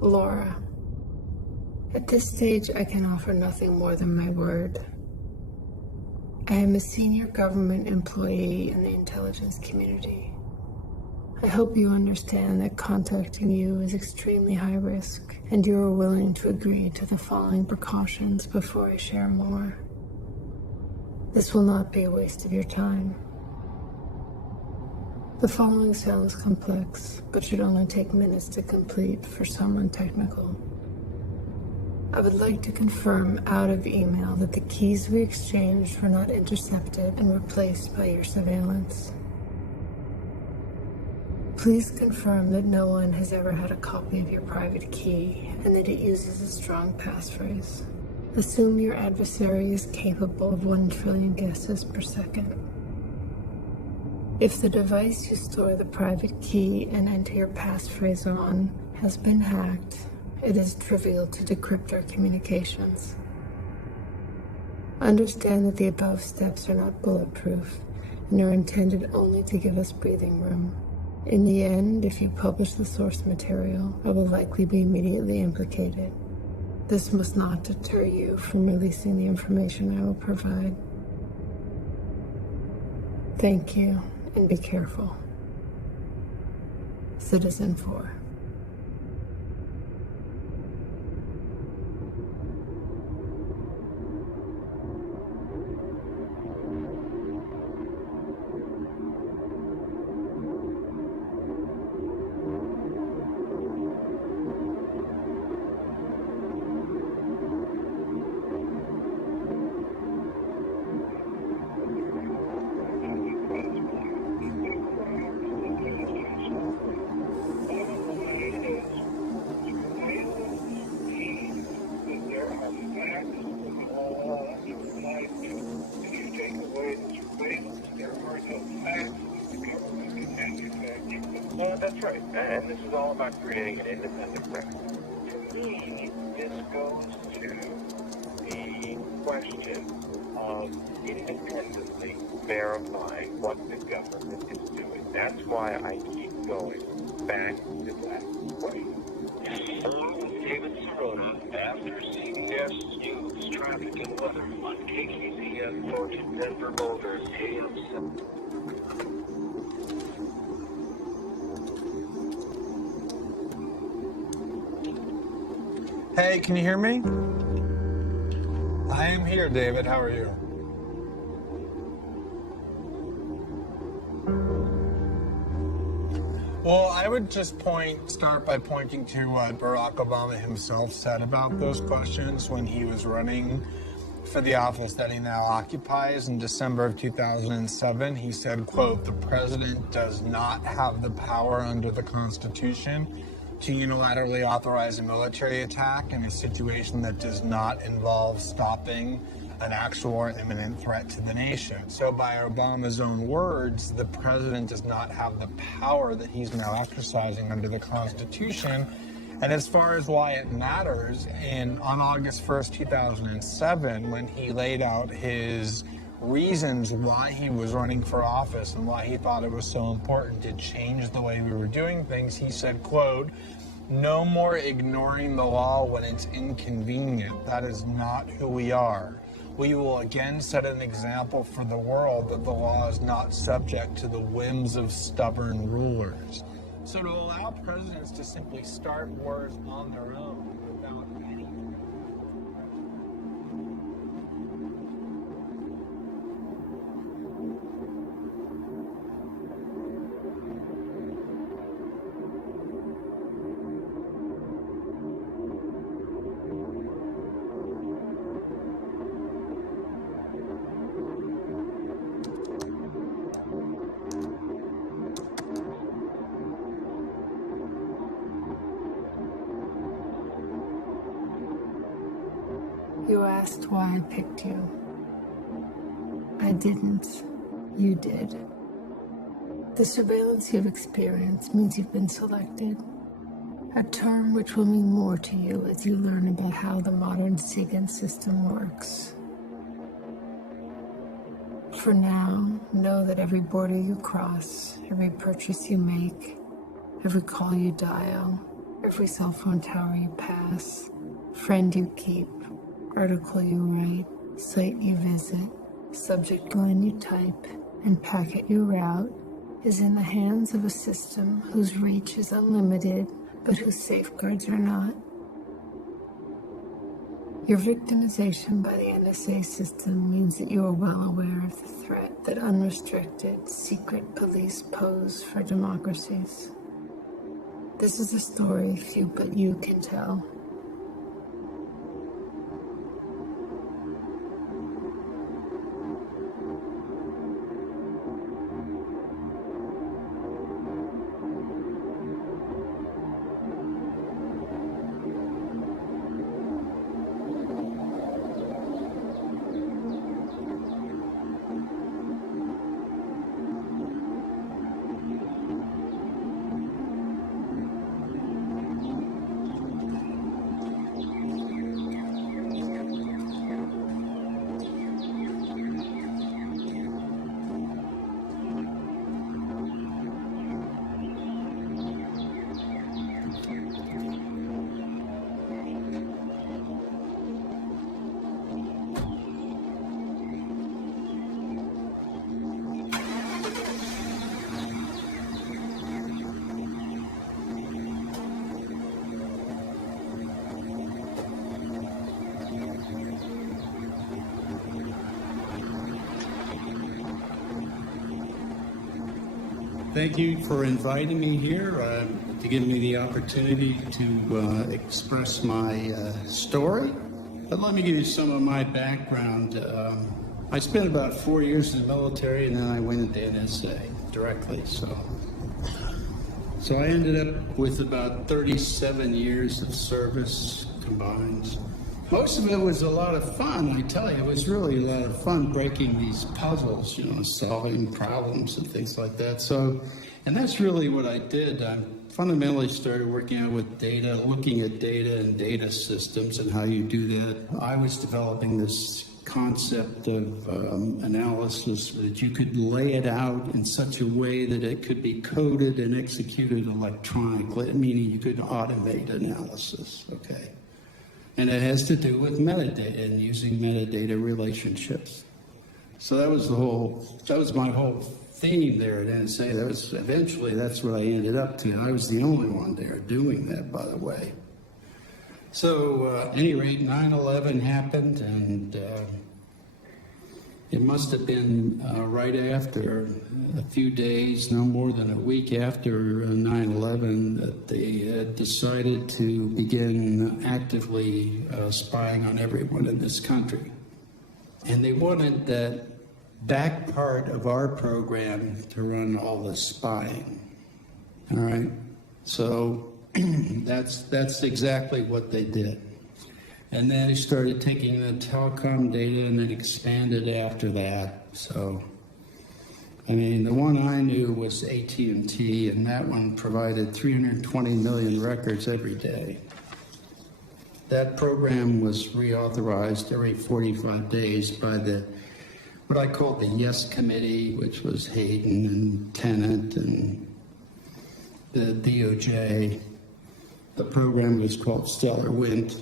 Laura, at this stage I can offer nothing more than my word. I am a senior government employee in the intelligence community. I hope you understand that contacting you is extremely high risk, and you are willing to agree to the following precautions before I share more. This will not be a waste of your time. The following sounds complex, but should only take minutes to complete for someone technical. I would like to confirm out of email that the keys we exchanged were not intercepted and replaced by your surveillance. Please confirm that no one has ever had a copy of your private key and that it uses a strong passphrase. Assume your adversary is capable of 1 trillion guesses per second. If the device you store the private key and enter your passphrase on has been hacked, it is trivial to decrypt our communications. Understand that the above steps are not bulletproof and are intended only to give us breathing room. In the end, if you publish the source material, I will likely be immediately implicated. This must not deter you from releasing the information I will provide. Thank you, and be careful. Citizen 4. That's right, and this is all about creating an independent record. To me, this goes to the question of independently verifying what the government is doing. That's why I keep going back to that question. Hello, David Sirota, after CBS News traffic and weather on KKZN 14 Denver Boulder, AM 7. Hey, can you hear me? I am here, David. How are you? Well, I would just start by pointing to what Barack Obama himself said about those questions when he was running for the office that he now occupies in December of 2007. He said, quote, "The president does not have the power under the Constitution to unilaterally authorize a military attack in a situation that does not involve stopping an actual or imminent threat to the nation." So by Obama's own words, the president does not have the power that he's now exercising under the Constitution. And as far as why it matters, on August 1st, 2007, when he laid out his reasons why he was running for office and why he thought it was so important to change the way we were doing things, he said, quote, "No more ignoring the law when it's inconvenient. That is not who we are. We will again set an example for the world that the law is not subject to the whims of stubborn rulers." So to allow presidents to simply start wars on their own without any You asked why I picked you. I didn't. You did. The surveillance you've experienced means you've been selected, a term which will mean more to you as you learn about how the modern SIGINT system works. For now, know that every border you cross, every purchase you make, every call you dial, every cell phone tower you pass, friend you keep, article you write, site you visit, subject line you type, and packet you route is in the hands of a system whose reach is unlimited, but whose safeguards are not. Your victimization by the NSA system means that you are well aware of the threat that unrestricted, secret police pose for democracies. This is a story few but you can tell. Thank you for inviting me here, to give me the opportunity to express my story. But let me give you some of my background. I spent about 4 years in the military, and then I went into NSA directly. So I ended up with about 37 years of service combined. Most of it was a lot of fun, I tell you. It was really a lot of fun breaking these puzzles, solving problems and things like that. And that's really what I did. I fundamentally started working out with data, looking at data and data systems and how you do that. I was developing this concept of analysis that you could lay it out in such a way that it could be coded and executed electronically, meaning you could automate analysis, okay? And it has to do with metadata and using metadata relationships. So that was my whole theme there at NSA. Eventually that's what I ended up to. I was the only one there doing that, by the way. So at any rate, 9/11 happened, and it must have been right after, a few days, no more than a week after 9/11, that they decided to begin actively spying on everyone in this country. And they wanted that back part of our program to run all the spying. All right? So that's exactly what they did. And then they started taking the telecom data and it expanded after that. So, I mean, the one I knew was AT&T, and that one provided 320 million records every day. That program was reauthorized every 45 days by what I called the Yes Committee, which was Hayden and Tennant and the DOJ. The program was called Stellar Wind.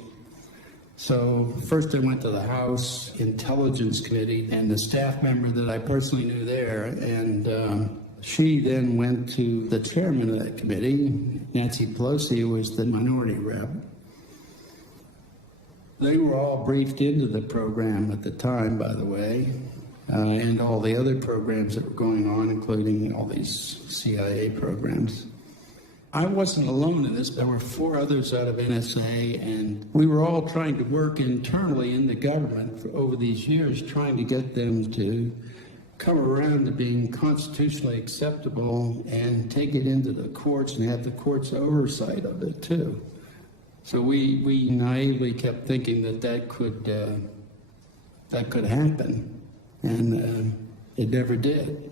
So first I went to the House Intelligence Committee, and the staff member that I personally knew there, and she then went to the chairman of that committee, Nancy Pelosi, who was the minority rep. They were all briefed into the program at the time, by the way, and all the other programs that were going on, including all these CIA programs. I wasn't alone in this. There were 4 others out of NSA, and we were all trying to work internally in the government over these years, trying to get them to come around to being constitutionally acceptable and take it into the courts and have the courts oversight of it too. So we naively kept thinking that could happen, and it never did.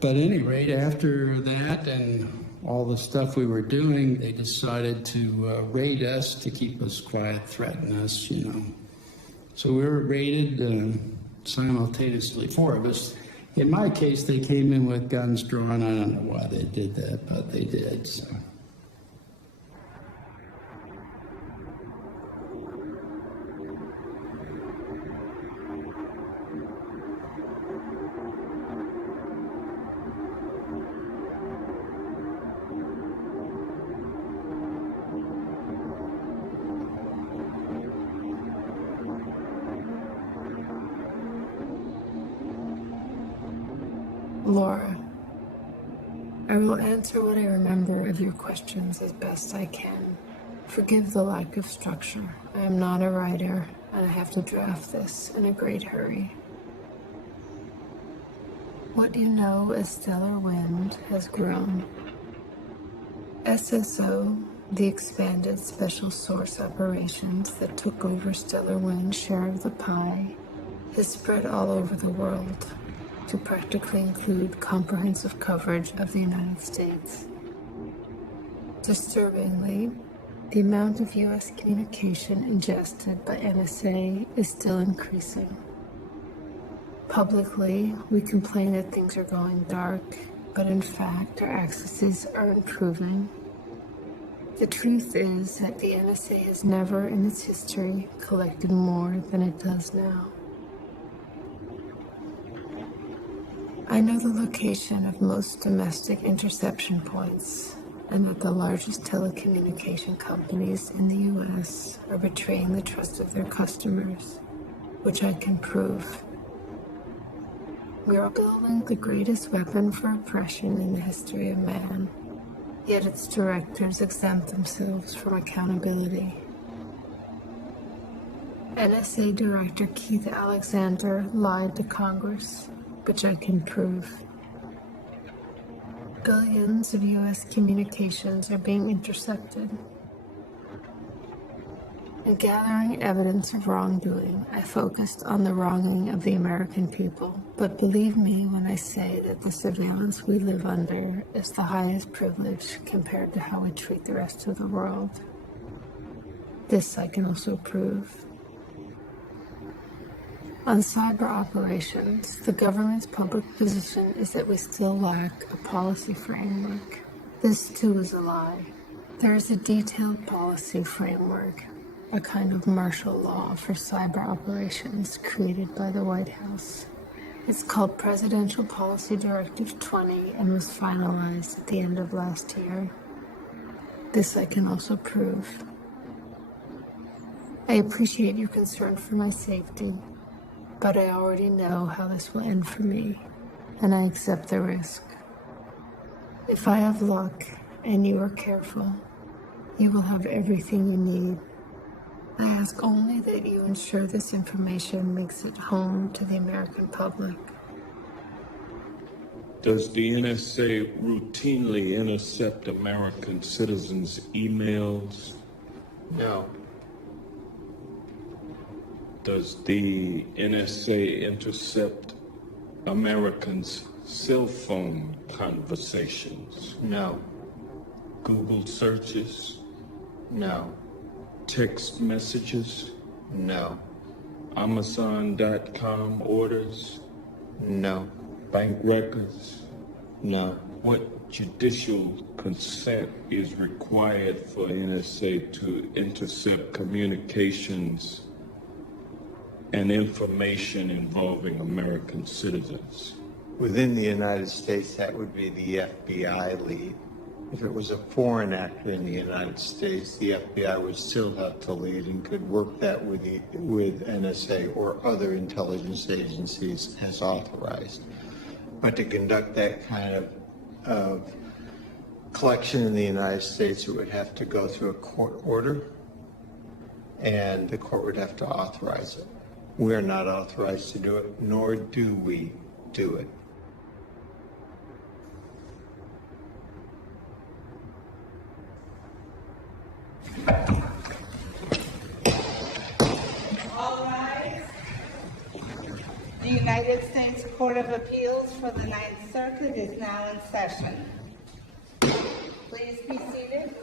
But at any rate, after that and all the stuff we were doing, they decided to raid us to keep us quiet, threaten us, So we were raided simultaneously, 4 of us. In my case, they came in with guns drawn. I don't know why they did that, but they did. So. Laura, I will answer what I remember of your questions as best I can. Forgive the lack of structure. I am not a writer, and I have to draft this in a great hurry. What you know as stellar wind has grown. SSO, the expanded special source operations that took over stellar wind's share of the pie, has spread all over the world to practically include comprehensive coverage of the United States. Disturbingly, the amount of U.S. communication ingested by NSA is still increasing. Publicly, we complain that things are going dark, but in fact, our accesses are improving. The truth is that the NSA has never in its history collected more than it does now. I know the location of most domestic interception points, and that the largest telecommunication companies in the U.S. are betraying the trust of their customers, which I can prove. We are building the greatest weapon for oppression in the history of man, yet its directors exempt themselves from accountability. NSA Director Keith Alexander lied to Congress, which I can prove. Billions of U.S. communications are being intercepted. In gathering evidence of wrongdoing, I focused on the wronging of the American people. But believe me when I say that the surveillance we live under is the highest privilege compared to how we treat the rest of the world. This I can also prove. On cyber operations, the government's public position is that we still lack a policy framework. This too is a lie. There is a detailed policy framework, a kind of martial law for cyber operations created by the White House. It's called Presidential Policy Directive 20 and was finalized at the end of last year. This I can also prove. I appreciate your concern for my safety, but I already know how this will end for me, and I accept the risk. If I have luck and you are careful, you will have everything you need. I ask only that you ensure this information makes it home to the American public. Does the NSA routinely intercept American citizens' emails? No. Does the NSA intercept Americans' cell phone conversations? No. Google searches? No. Text messages? No. Amazon.com orders? No. Bank records? No. What judicial consent is required for NSA to intercept communications and information involving American citizens? Within the United States, that would be the FBI lead. If it was a foreign actor in the United States, the FBI would still have to lead and could work that with NSA or other intelligence agencies as authorized. But to conduct that kind of collection in the United States, it would have to go through a court order, and the court would have to authorize it. We are not authorized to do it, nor do we do it. All rise. The United States Court of Appeals for the Ninth Circuit is now in session. Please be seated.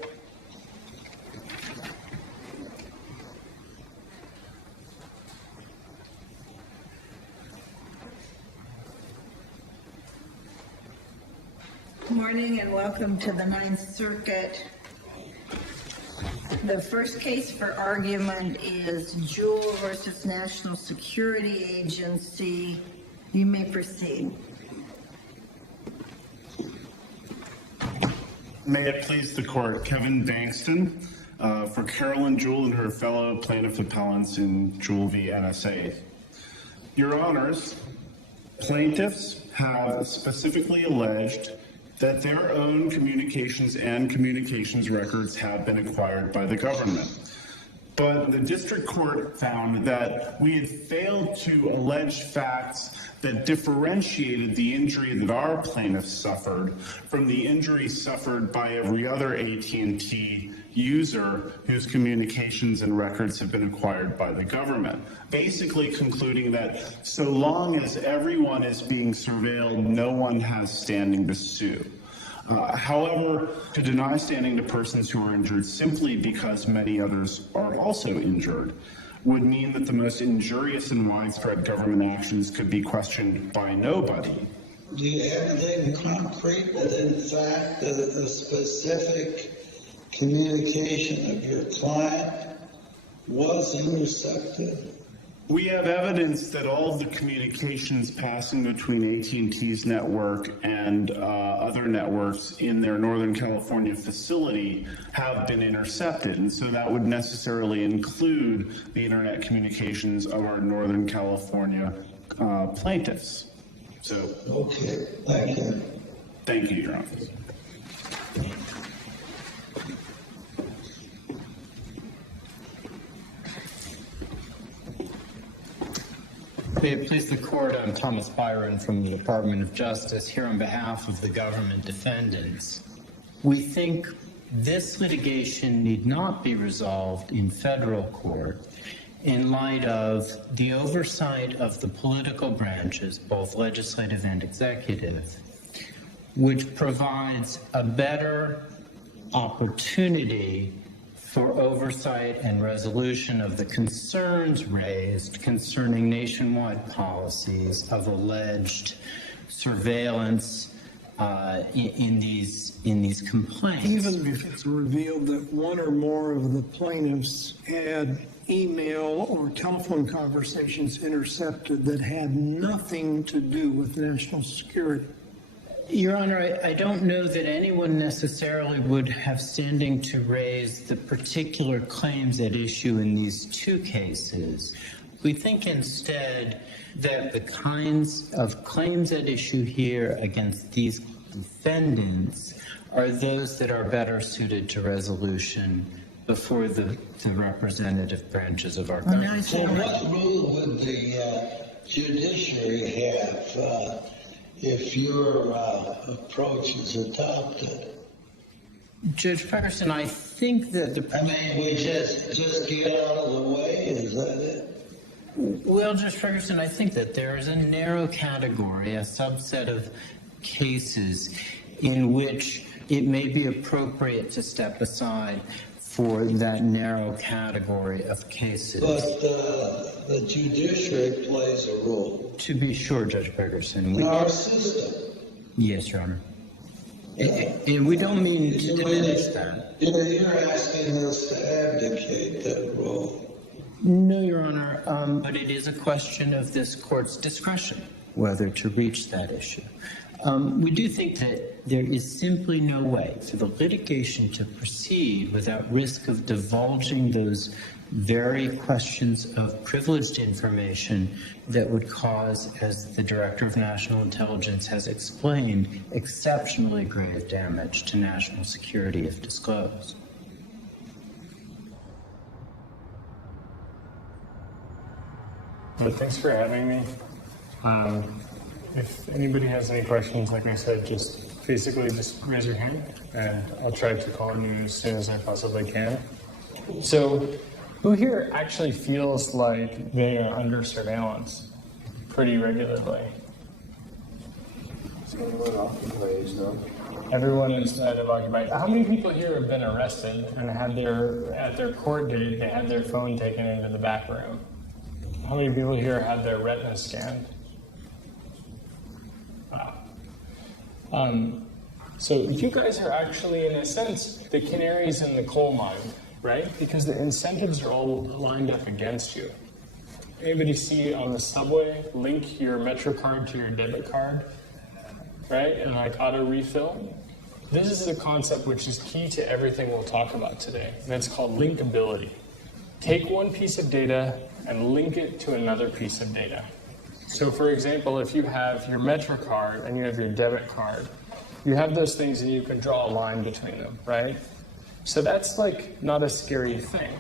Good morning and welcome to the Ninth Circuit. The first case for argument is Jewell versus National Security Agency. You may proceed. May it please the court, Kevin Bankston for Carolyn Jewell and her fellow plaintiff appellants in Jewell v. NSA. Your Honors, plaintiffs have specifically alleged that their own communications and communications records have been acquired by the government. But the district court found that we had failed to allege facts that differentiated the injury that our plaintiffs suffered from the injury suffered by every other AT&T user whose communications and records have been acquired by the government, basically concluding that so long as everyone is being surveilled, no one has standing to sue. However, to deny standing to persons who are injured simply because many others are also injured would mean that the most injurious and widespread government actions could be questioned by nobody. Do you have anything concrete that in fact a specific communication of your client was intercepted? We have evidence that all of the communications passing between AT&T's network and other networks in their Northern California facility have been intercepted. And so that would necessarily include the internet communications of our Northern California plaintiffs. So, okay, thank you. Thank you, Your Honor. May it please the court, I'm Thomas Byron from the Department of Justice, here on behalf of the government defendants. We think this litigation need not be resolved in federal court in light of the oversight of the political branches, both legislative and executive, which provides a better opportunity for oversight and resolution of the concerns raised concerning nationwide policies of alleged surveillance in these complaints. Even if it's revealed that one or more of the plaintiffs had email or telephone conversations intercepted that had nothing to do with national security. Your Honor, I don't know that anyone necessarily would have standing to raise the particular claims at issue in these two cases. We think instead that the kinds of claims at issue here against these defendants are those that are better suited to resolution before the representative branches of our government. So what rule would the judiciary have if your approach is adopted? Judge Ferguson, I think that we just get out of the way, is that it? Well, Judge Ferguson, I think that there is a narrow category, a subset of cases in which it may be appropriate to step aside for that narrow category of cases. But the judiciary plays a role. To be sure, Judge Ferguson. In our system. Yes, Your Honor. And we don't mean to diminish that. You're asking us to abdicate that role. No, Your Honor, but it is a question of this court's discretion whether to reach that issue. We do think that there is simply no way for the litigation to proceed without risk of divulging those very questions of privileged information that would cause, as the Director of National Intelligence has explained, exceptionally grave damage to national security if disclosed. Well, thanks for having me. If anybody has any questions, like I said, just basically just raise your hand and I'll try to call you as soon as I possibly can. So, who here actually feels like they are under surveillance pretty regularly? Everyone inside of Occupied. How many people here have been arrested and had at their court date, they had their phone taken into the back room? How many people here had their retina scanned? Wow. So you guys are actually, in a sense, the canaries in the coal mine, right? Because the incentives are all lined up against you. Anybody see on the subway, link your MetroCard to your debit card, right? And like auto refill? This is a concept which is key to everything we'll talk about today, and it's called linkability. Take one piece of data and link it to another piece of data. So for example, if you have your MetroCard and you have your debit card, you have those things and you can draw a line between them, right? So that's like not a scary thing,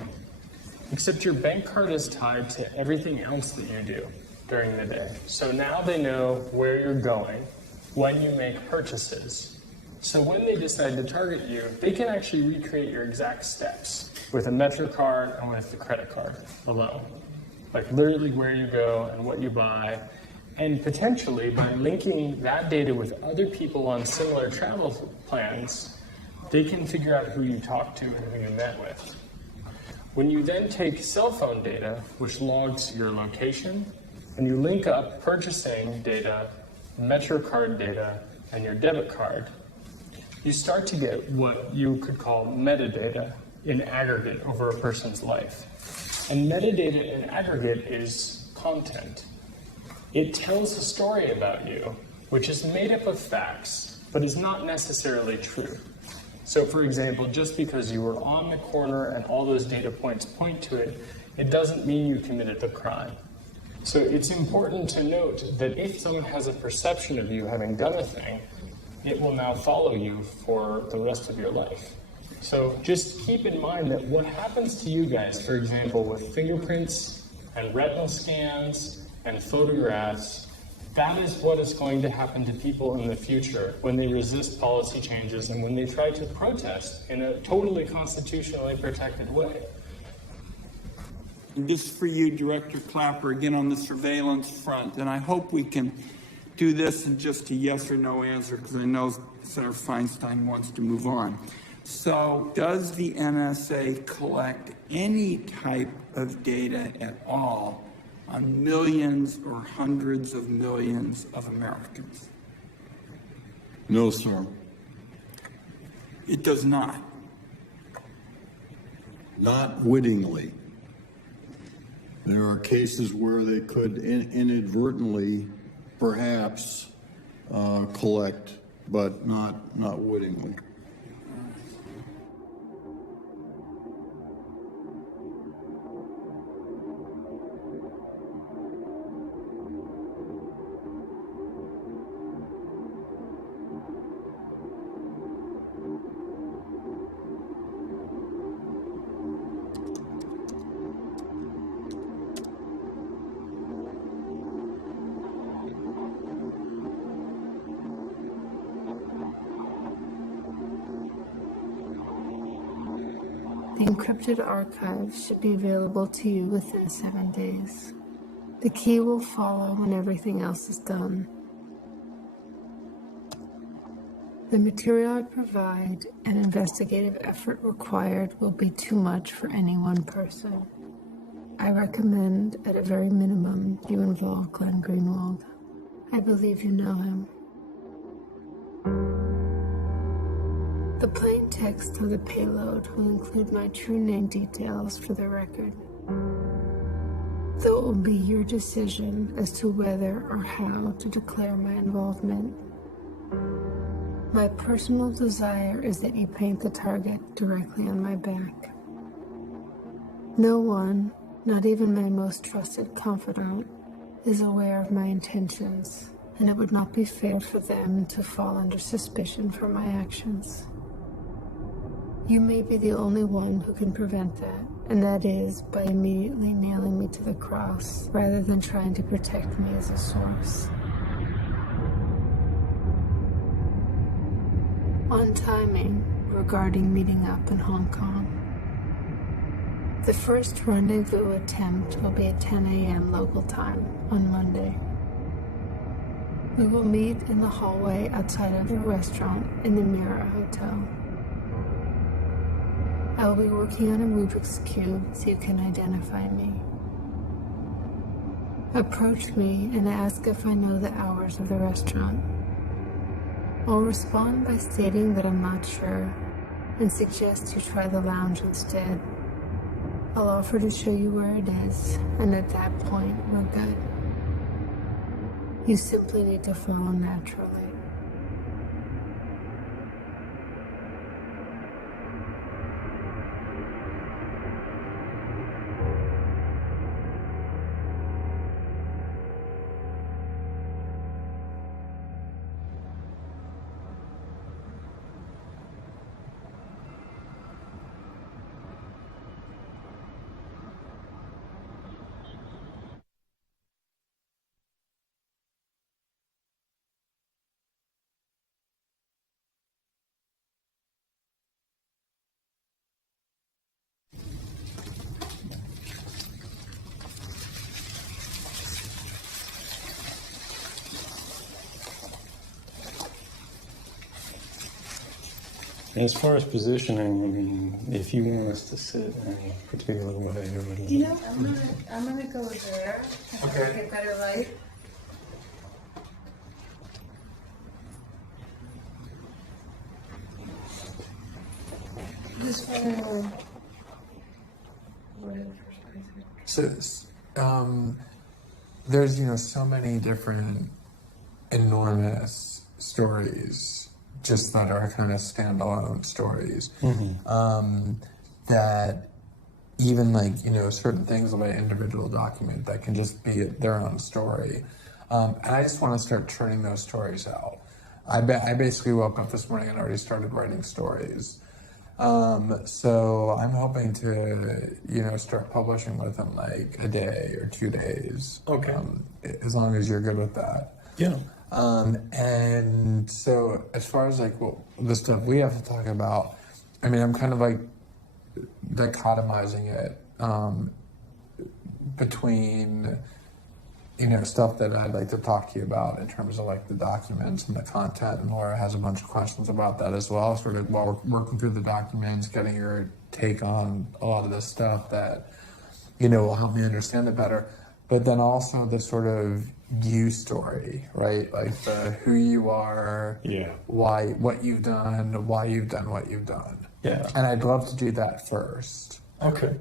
except your bank card is tied to everything else that you do during the day. So now they know where you're going, when you make purchases. So when they decide to target you, they can actually recreate your exact steps with a MetroCard and with the credit card alone. Like literally where you go and what you buy. And potentially by linking that data with other people on similar travel plans, they can figure out who you talked to and who you met with. When you then take cell phone data, which logs your location, and you link up purchasing data, MetroCard data, and your debit card, you start to get what you could call metadata in aggregate over a person's life. And metadata in aggregate is content. It tells a story about you, which is made up of facts, but is not necessarily true. So for example, just because you were on the corner and all those data points point to it, it doesn't mean you committed the crime. So it's important to note that if someone has a perception of you having done a thing, it will now follow you for the rest of your life. So just keep in mind that what happens to you guys, for example, with fingerprints and retinal scans and photographs, that is what is going to happen to people in the future when they resist policy changes and when they try to protest in a totally constitutionally protected way. And this is for you, Director Clapper, again on the surveillance front, and I hope we can do this in just a yes or no answer because I know Senator Feinstein wants to move on. So does the NSA collect any type of data at all on millions or hundreds of millions of Americans? No, sir. It does not. Not wittingly. There are cases where they could inadvertently, perhaps, collect, but not wittingly. The encrypted archive should be available to you within 7 days. The key will follow when everything else is done. The material I provide and investigative effort required will be too much for any one person. I recommend, at a very minimum, you involve Glenn Greenwald. I believe you know him. The plain text of the payload will include my true name details for the record, though it will be your decision as to whether or how to declare my involvement. My personal desire is that you paint the target directly on my back. No one, not even my most trusted confidant, is aware of my intentions, and it would not be fair for them to fall under suspicion for my actions. You may be the only one who can prevent that, and that is by immediately nailing me to the cross rather than trying to protect me as a source. On timing regarding meeting up in Hong Kong. The first rendezvous attempt will be at 10 a.m. local time on Monday. We will meet in the hallway outside of the restaurant in the Mirror Hotel. I will be working on a Rubik's Cube so you can identify me. Approach me and ask if I know the hours of the restaurant. I'll respond by stating that I'm not sure and suggest you try the lounge instead. I'll offer to show you where it is, and at that point, we're good. You simply need to follow naturally. As far as positioning, I mean, if you want us to sit any particular way, You know, I'm gonna go there. Okay. Get better light. Just wanna. So, there's, so many different enormous stories just that are kind of standalone stories. That even certain things of an individual document that can just be their own story. And I just want to start turning those stories out. I basically woke up this morning and already started writing stories. So I'm hoping to, start publishing within like a day or 2 days. Okay. As long as you're good with that. Yeah. And so as far as the stuff we have to talk about, I mean, I'm kind of like dichotomizing it, between, stuff that I'd like to talk to you about in terms of the documents and the content, and Laura has a bunch of questions about that as well, sort of while we're working through the documents, getting your take on a lot of this stuff that, will help me understand it better. But then also the sort of you story, right? Like the who you are, what you've done, why you've done what you've done. Yeah. And I'd love to do that first. Okay.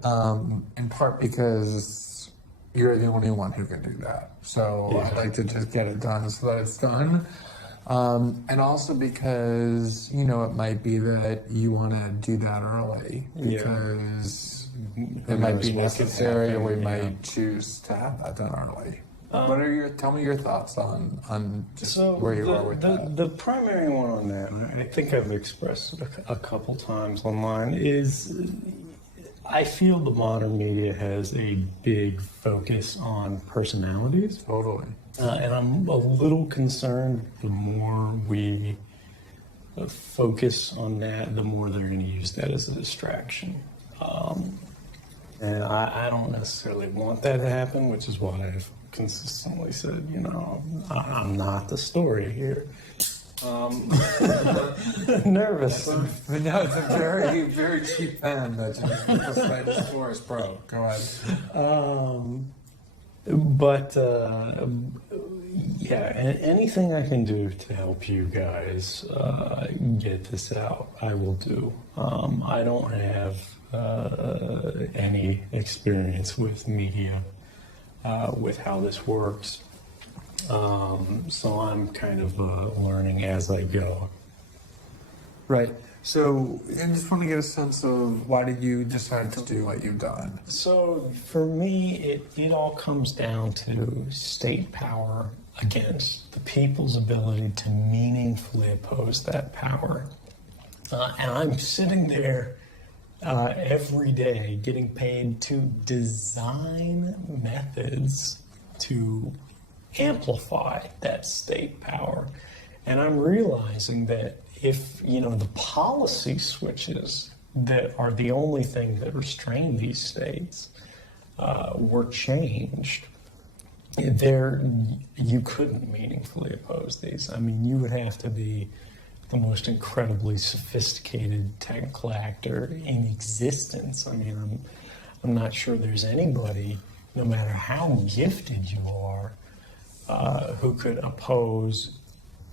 In part because you're the only one who can do that. So I'd like to just get it done so that it's done. And also because, it might be that you want to do that early because it might be necessary, or we might choose to have that done early. Tell me your thoughts on just where you are with that. The primary one on that, and I think I've expressed it a couple times online, is I feel the modern media has a big focus on personalities. Totally. And I'm a little concerned the more we focus on that, the more they're going to use that as a distraction. And I don't necessarily want that to happen, which is why I've consistently said, I'm not the story here. Nervous. But no, it's a very, very cheap pen that you just say the store is broke. Go ahead. Anything I can do to help you guys get this out, I will do. I don't have any experience with media, with how this works. So I'm kind of learning as I go. Right. So I just want to get a sense of why did you decide to do what you've done? So for me, it all comes down to state power against the people's ability to meaningfully oppose that power. And I'm sitting there every day getting paid to design methods to amplify that state power. And I'm realizing that if, the policy switches that are the only thing that restrain these states were changed, you couldn't meaningfully oppose these. I mean, you would have to be the most incredibly sophisticated technical actor in existence. I mean, I'm not sure there's anybody, no matter how gifted you are, who could oppose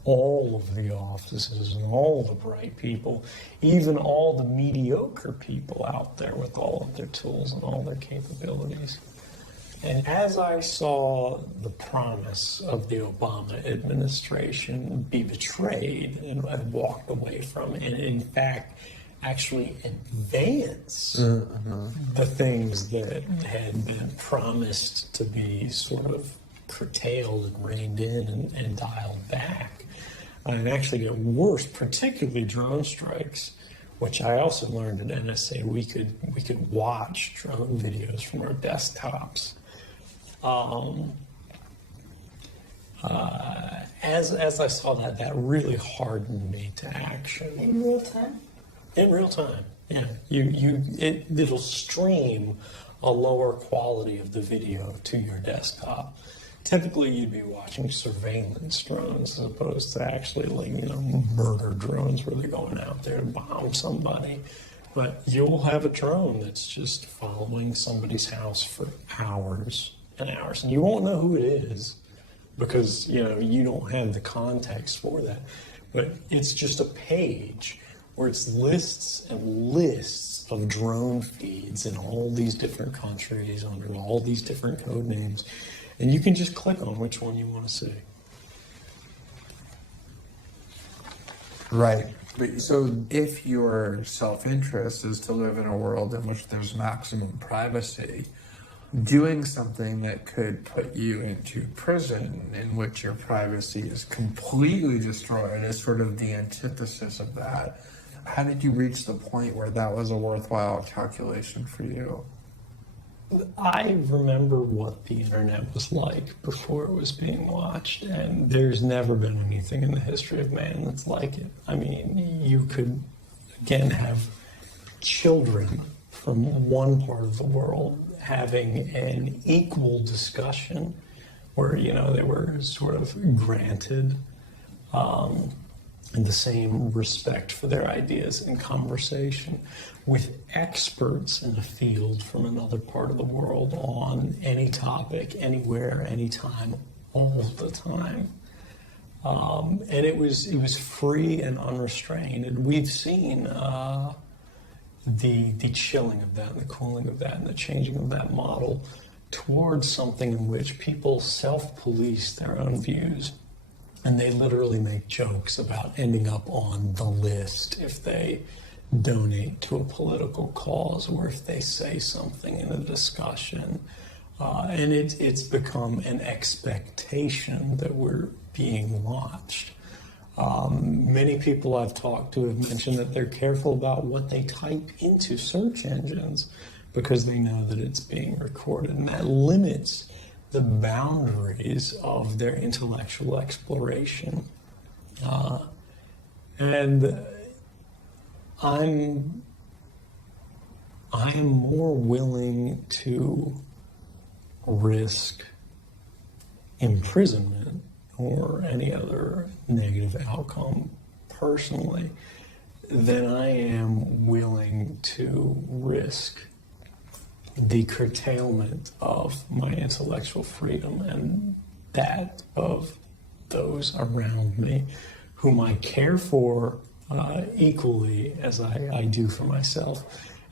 all of the offices and all the bright people, even all the mediocre people out there with all of their tools and all their capabilities. And as I saw the promise of the Obama administration be betrayed, and I walked away from it, and in fact, actually advance the things that had been promised to be sort of curtailed and reined in and dialed back, and actually get worse, particularly drone strikes, which I also learned at NSA we could watch drone videos from our desktops. As I saw that really hardened me to action. In real time? In real time, yeah. It'll stream a lower quality of the video to your desktop typically you'd be watching surveillance drones as opposed to actually murder drones where they're going out there to bomb somebody. But you'll have a drone that's just following somebody's house for hours and hours, and you won't know who it is because you don't have the context for that. But it's just a page where it's lists and lists of drone feeds in all these different countries under all these different code names, and you can just click on which one you want to see. Right. So if your self-interest is to live in a world in which there's maximum privacy, doing something that could put you into prison in which your privacy is completely destroyed is sort of the antithesis of that. How did you reach the point where that was a worthwhile calculation for you? I remember what the internet was like before it was being watched, and there's never been anything in the history of man that's like it. I mean, you could, again, have children from one part of the world having an equal discussion where, they were sort of granted the same respect for their ideas in conversation with experts in a field from another part of the world on any topic, anywhere, anytime, all the time. And it was free and unrestrained. And we've seen the chilling of that, and the cooling of that, and the changing of that model towards something in which people self-police their own views. And they literally make jokes about ending up on the list if they donate to a political cause or if they say something in a discussion. And it's become an expectation that we're being watched. Many people I've talked to have mentioned that they're careful about what they type into search engines because they know that it's being recorded, and that limits the boundaries of their intellectual exploration. And I'm more willing to risk imprisonment or any other negative outcome personally than I am willing to risk the curtailment of my intellectual freedom and that of those around me whom I care for equally as I do for myself.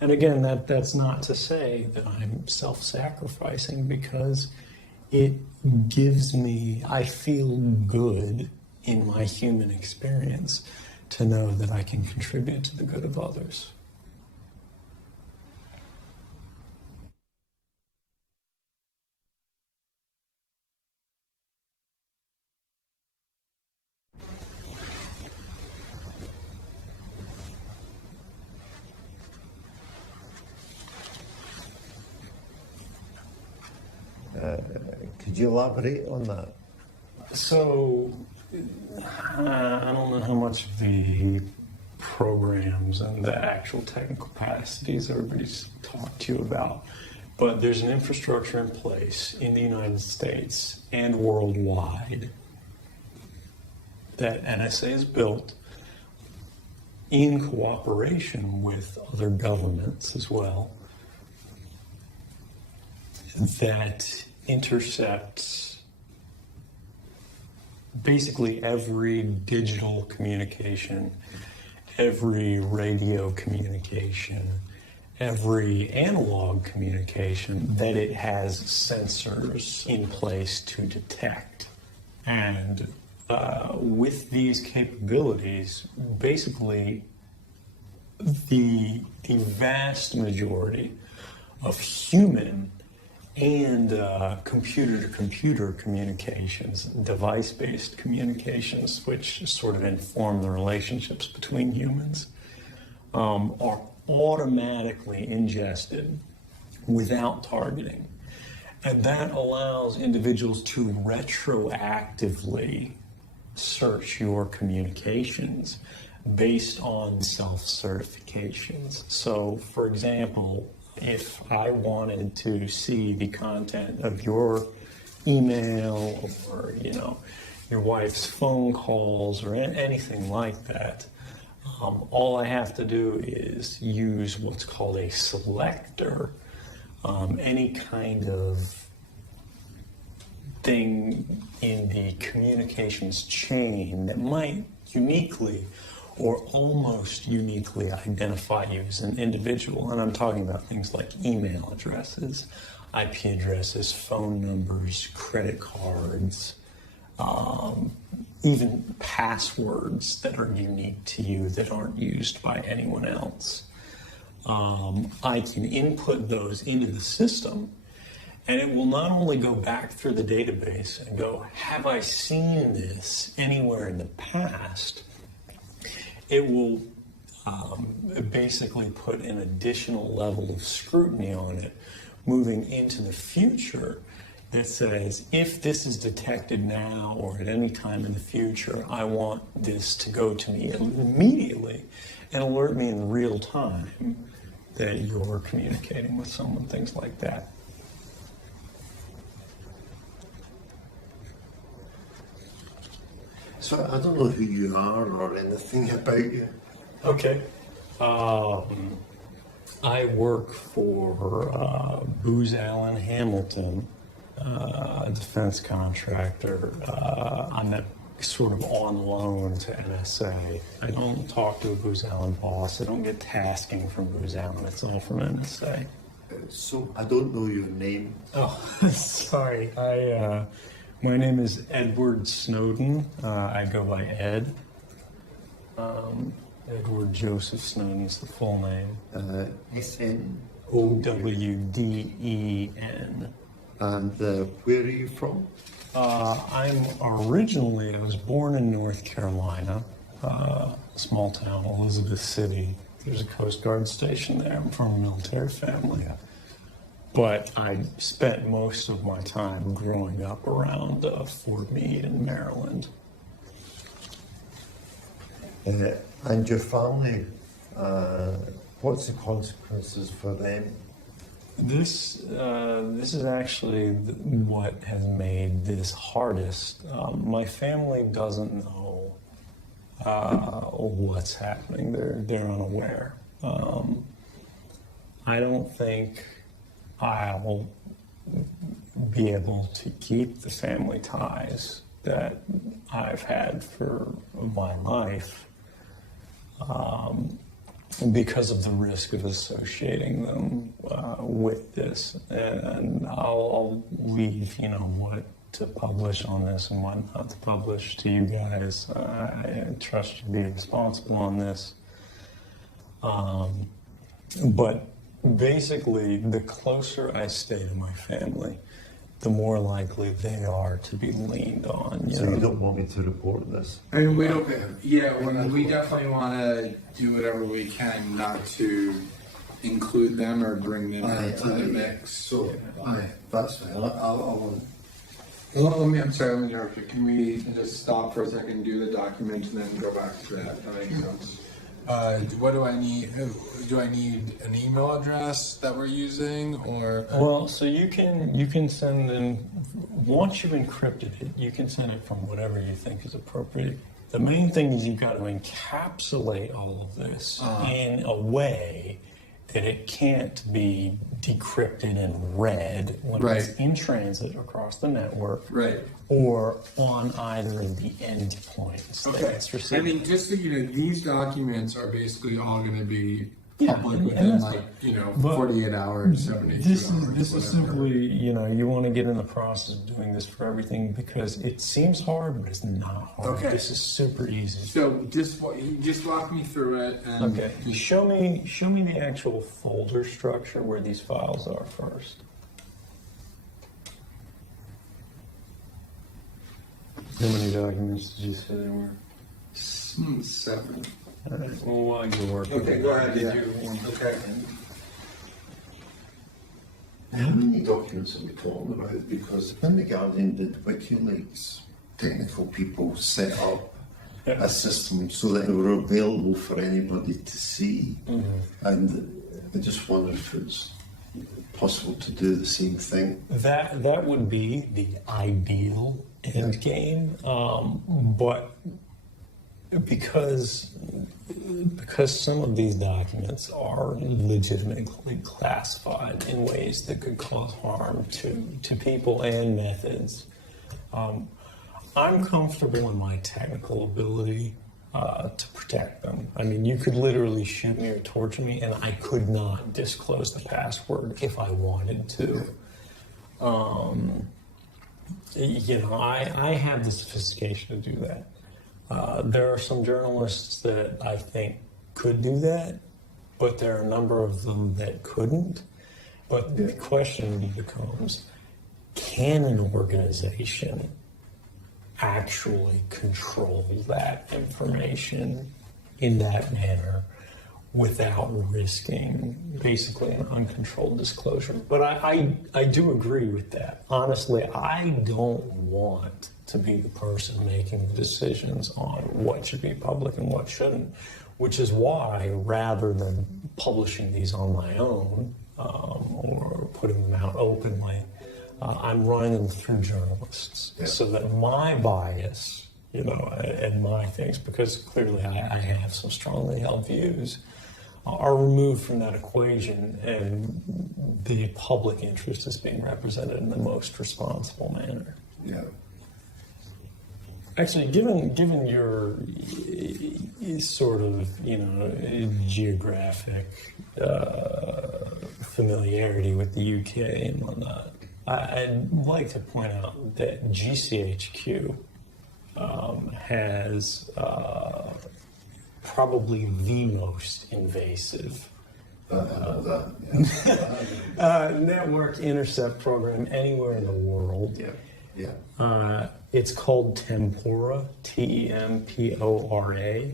And again, that's not to say that I'm self-sacrificing, because it gives me, I feel good in my human experience to know that I can contribute to the good of others. Could you elaborate on that? So, I don't know how much of the programs and the actual technical capacities everybody's talked to you about, but there's an infrastructure in place in the United States and worldwide that NSA has built in cooperation with other governments as well, that intercepts basically every digital communication, every radio communication, every analog communication that it has sensors in place to detect. And with these capabilities, basically the vast majority of human and computer-to-computer communications, device-based communications, which sort of inform the relationships between humans, are automatically ingested without targeting. And that allows individuals to retroactively search your communications based on self-certifications. So, for example, if I wanted to see the content of your email or, your wife's phone calls or anything like that. All I have to do is use what's called a selector, any kind of thing in the communications chain that might uniquely or almost uniquely identify you as an individual. And I'm talking about things like email addresses, IP addresses, phone numbers, credit cards, even passwords that are unique to you that aren't used by anyone else. I can input those into the system, and it will not only go back through the database and go, have I seen this anywhere in the past? It will basically put an additional level of scrutiny on it moving into the future that says, if this is detected now or at any time in the future, I want this to go to me immediately and alert me in real time that you're communicating with someone, things like that. So I don't know who you are or anything about you. Okay. I work for Booz Allen Hamilton, a defense contractor. I'm sort of on loan to NSA. I don't talk to a Booz Allen boss. I don't get tasking from Booz Allen. It's all from NSA. So I don't know your name. Oh, sorry. My name is Edward Snowden. I go by Ed. Edward Joseph Snowden is the full name. S-N? O-W-D-E-N. And where are you from? I was born in North Carolina, a small town, Elizabeth City. There's a Coast Guard station there. I'm from a military family. But I spent most of my time growing up around Fort Meade in Maryland. And your family, what's the consequences for them? This is actually what has made this hardest. My family doesn't know what's happening. They're unaware. I don't think I'll be able to keep the family ties that I've had for my life because of the risk of associating them with this. And I'll leave, what to publish on this and what not to publish to you guys. I trust you to be responsible on this. But basically, the closer I stay to my family, the more likely they are to be leaned on. So you don't want me to report this? I mean, we don't. Yeah, we definitely want to do whatever we can not to include them or bring them into the mix. So, that's fine. I won't. I'm sorry, let me interrupt you. Can we just stop for a second, do the document, and then go back to that? That makes sense. What do I need? Do I need an email address that we're using, or? Well, so you can send them, once you've encrypted it, you can send it from whatever you think is appropriate. The main thing is you've got to encapsulate all of this in a way that it can't be decrypted and read when it's in transit across the network, or on either of the endpoints. Okay. I mean, just so you know, these documents are basically all going to be public within 48 hours, 72 hours. This is simply, you want to get in the process of doing this for everything because it seems hard, but it's not hard. Okay. This is super easy. So just walk me through it. And okay. Show me the actual folder structure where these files are first. How many documents did you say there were? 7. All right. Well, while you're working. Okay, go ahead. Okay. How many documents are we talking about? Because when The Guardian did WikiLeaks, technical people set up a system so that they were available for anybody to see. And I just wonder if it's possible to do the same thing? That would be the ideal end game, but because some of these documents are legitimately classified in ways that could cause harm to people and methods, I'm comfortable in my technical ability to protect them. I mean, you could literally shoot me or torture me, and I could not disclose the password if I wanted to. I have the sophistication to do that. There are some journalists that I think could do that, but there are a number of them that couldn't. But the question becomes, can an organization actually control that information in that manner without risking basically an uncontrolled disclosure? But I do agree with that. Honestly, I don't want to be the person making the decisions on what should be public and what shouldn't, which is why, rather than publishing these on my own or putting them out openly, I'm running them through journalists so that my bias, and my things, because clearly I have some strongly held views, are removed from that equation, and the public interest is being represented in the most responsible manner. Yeah. Actually, given your sort of geographic familiarity with the UK and whatnot, I'd like to point out that GCHQ has probably the most invasive network intercept program anywhere in the world. It's called Tempora, Tempora,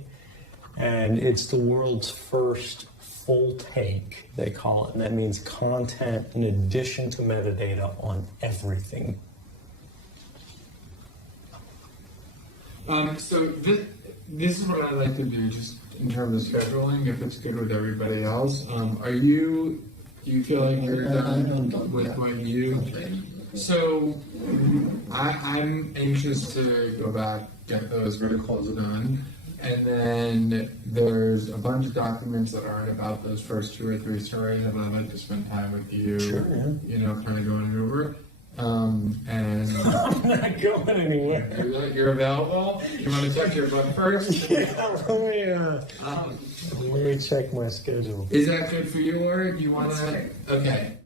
and it's the world's first full take, they call it, and that means content in addition to metadata on everything. So this is what I'd like to do, just in terms of scheduling, if it's good with everybody else. Do you feel like you're done with what you? So I'm anxious to go back, get those articles done, and then there's a bunch of documents that aren't about those first 2 or 3 stories, and I'd like to spend time with you, kind of going over. And I'm not going anywhere. You're available? You want to check your book first? Let me check my schedule. Is that good for you, or do you want to? Okay.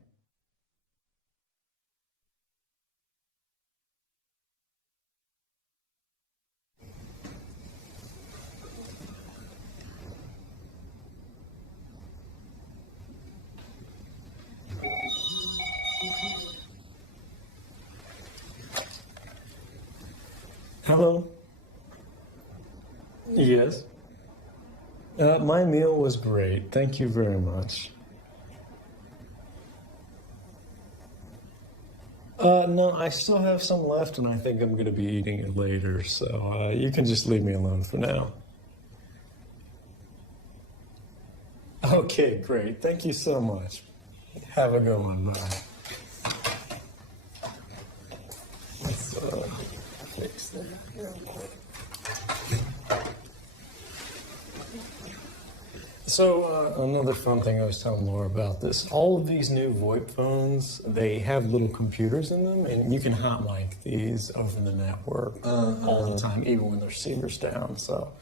Hello? Yes? My meal was great. Thank you very much. No, I still have some left, and I think I'm going to be eating it later, so you can just leave me alone for now. Okay, great. Thank you so much. Have a good one. Bye. Let's fix that real quick. So another fun thing I was telling Laura about this, all of these new VoIP phones, they have little computers in them, and you can hot mic these over the network all the time, even when the receiver's down. So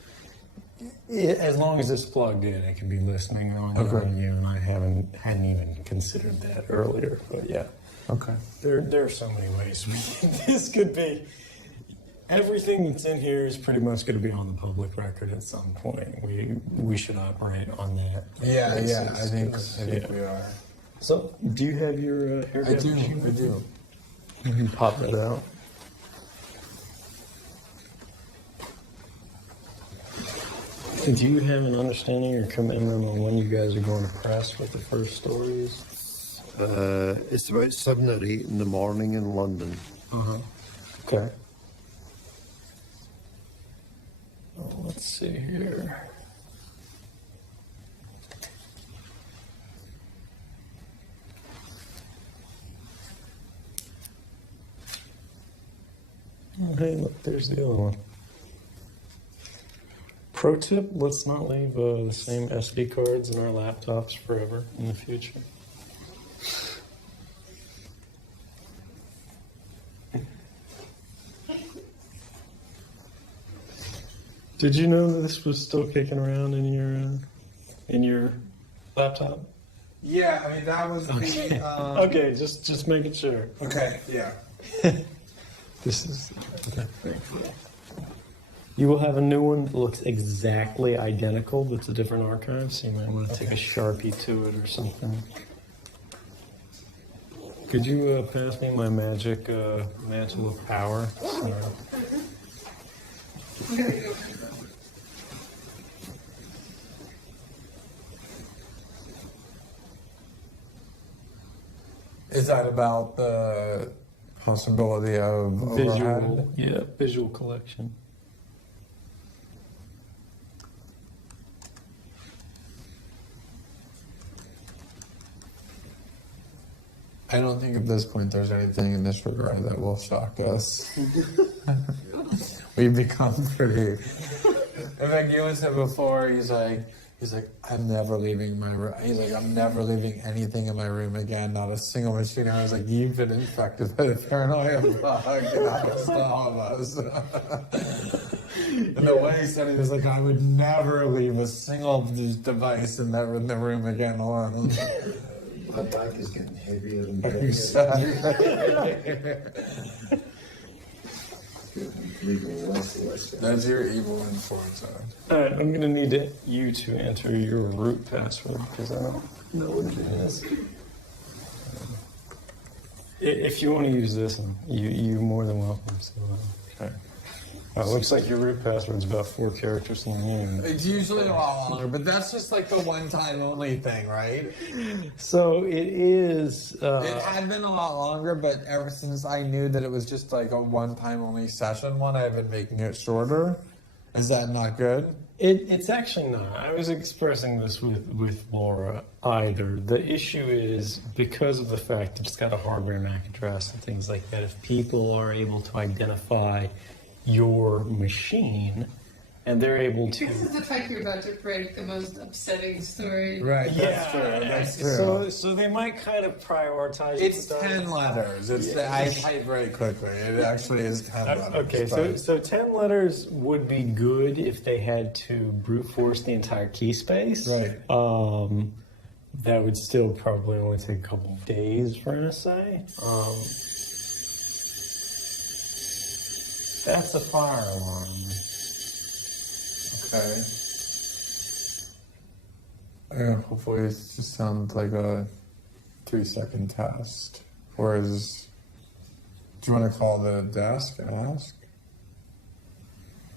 as long as it's plugged in, it can be listening on you, and I hadn't even considered that earlier, but yeah. Okay. There are so many ways this could be. Everything that's in here is pretty much going to be on the public record at some point. We should operate on that. Yeah, I think we are. So, do you have your hair? I do. You can pop that out. Do you have an understanding or commitment on when you guys are going to press with the first stories? It's about 7 or 8 in the morning in London. Okay. Let's see here. hey, look, there's the other one. Pro tip, let's not leave the same SD cards in our laptops forever in the future. Did you know that this was still kicking around in your laptop? Yeah, I mean, that was Okay. the... Okay, just making sure. Okay, yeah. This is... Okay. You will have a new one that looks exactly identical, but it's a different archive, so you might want to take a Sharpie to it or something. Could you pass me my magic mantle of power? Is that about the possibility of overhead? Visual collection. I don't think at this point there's anything in this regard that will shock us. We've become pretty... In fact, you said before, he's like, I'm never leaving my room. He's like, I'm never leaving anything in my room again, not a single machine. I was like, you've been infected by the paranoia bug, and that was all of us. And the way he said it, he was like, I would never leave a single device in the room again alone. My bike is getting heavier and Are you heavier. sad? That's your evil influence. Alright, I'm gonna need you to enter your root password because I don't know what it is. If you want to use this one, you're more than welcome. So, okay. It looks like your root password's about 4 characters long. It's usually a lot longer, but that's just like the one-time only thing, right? So it is... it had been a lot longer, but ever since I knew that it was just like a one-time only session one, I've been making it shorter. Is that not good? It's actually not. I was expressing this with Laura either. The issue is because of the fact that it's got a hardware MAC address and things like that, if people are able to identify your machine and they're able to... Because of the fact you're about to break the most upsetting story. Right, that's true, that's true. So they might kind of prioritize... It's 10 letters. I type very quickly. It actually is 10 letters. Okay, so 10 letters would be good if they had to brute force the entire key space. Right. That would still probably only take a couple of days for NSA. That's a fire alarm. Okay. Yeah, hopefully it just sounds like a 3-second test. Whereas, do you want to call the desk and ask?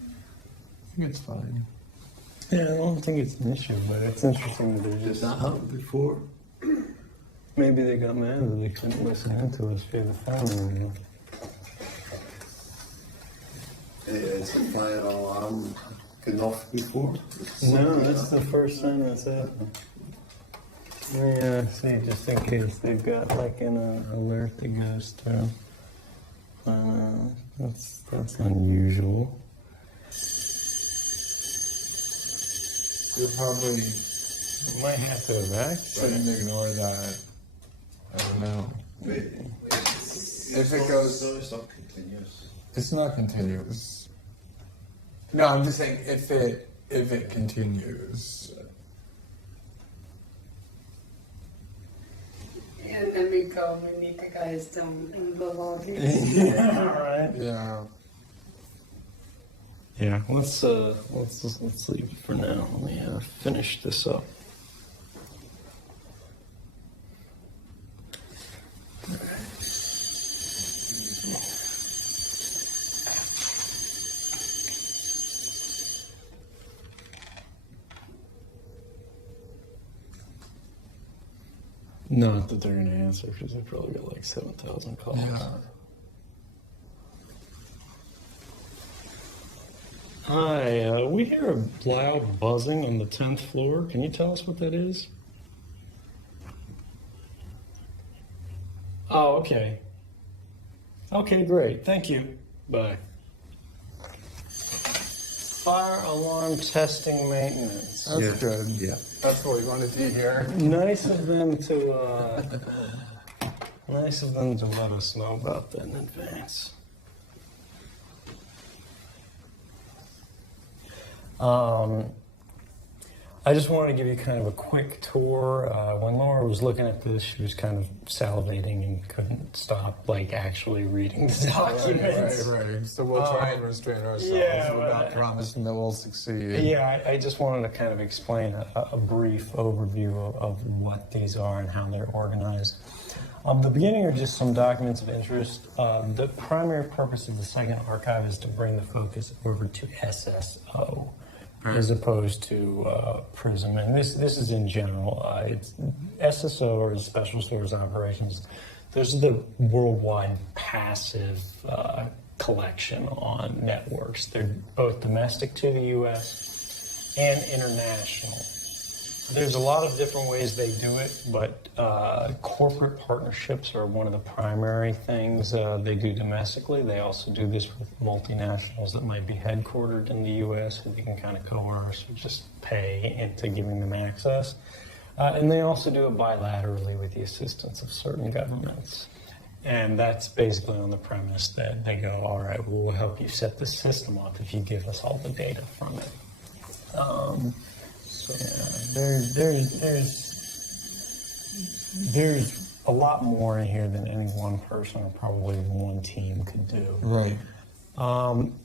I think it's fine. Yeah, I don't think it's an issue, but it's interesting that they're just... that happened before? Maybe they got mad that they couldn't listen into us via the phone. It's a fire alarm gone off before? No, that's the first time that's happened. Yeah, see, just in case they've got like an alert that goes through. That's unusual. You'll probably... You might have to evacuate. Shouldn't ignore that. I don't know. If it goes... It's not continuous. It's not continuous. No, I'm just saying if it continues. And then we go and meet the guys down in the lobby. Yeah, all right. Yeah. Yeah, let's leave it for now. Let me finish this up. Not that they're going to answer because they probably got like 7,000 calls. Yeah. Hi, we hear a loud buzzing on the 10th floor. Can you tell us what that is? Oh, okay. Okay, great. Thank you. Bye. Fire alarm testing maintenance. That's good. Yeah. That's what we wanted to hear. Nice of them to let us know about that in advance. I just wanted to give you kind of a quick tour. When Laura was looking at this, she was kind of salivating and couldn't stop, like, actually reading the documents. Right. So we'll try and restrain ourselves. Yeah, We're not promising that we'll succeed. Yeah, I just wanted to kind of explain a brief overview of what these are and how they're organized. The beginning are just some documents of interest. The primary purpose of the second archive is to bring the focus over to SSO. As opposed to PRISM, and this is in general. It's SSO, or Special Stores Operations. Those are the worldwide passive collection on networks. They're both domestic to the U.S. and international. There's a lot of different ways they do it, but corporate partnerships are one of the primary things they do domestically. They also do this with multinationals that might be headquartered in the U.S. and they can kind of coerce or just pay into giving them access. And they also do it bilaterally with the assistance of certain governments. And that's basically on the premise that they go, all right, well, we'll help you set the system up if you give us all the data from it. There's a lot more in here than any one person or probably one team could do. Right.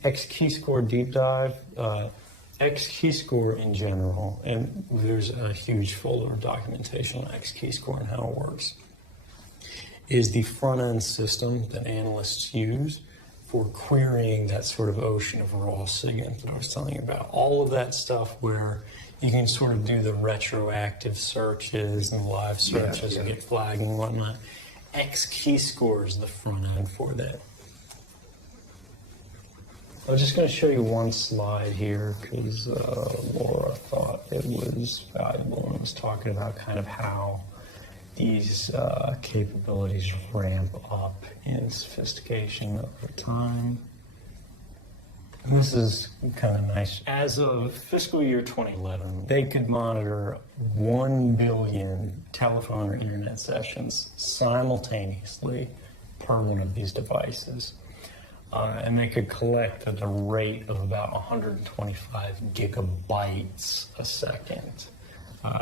X-Keyscore deep dive. X-Keyscore in general, and there's a huge folder of documentation on X-Keyscore and how it works, is the front-end system that analysts use for querying that sort of ocean of raw SIGINT that I was telling you about. All of that stuff where you can sort of do the retroactive searches and live searches and get flagging and whatnot. X-Keyscore is the front end for that. I'm just going to show you one slide here because Laura thought it was valuable and was talking about kind of how these capabilities ramp up in sophistication over time. And this is kind of nice. As of fiscal year 2011, they could monitor 1 billion telephone or internet sessions simultaneously per one of these devices. And they could collect at the rate of about 125 gigabytes a second,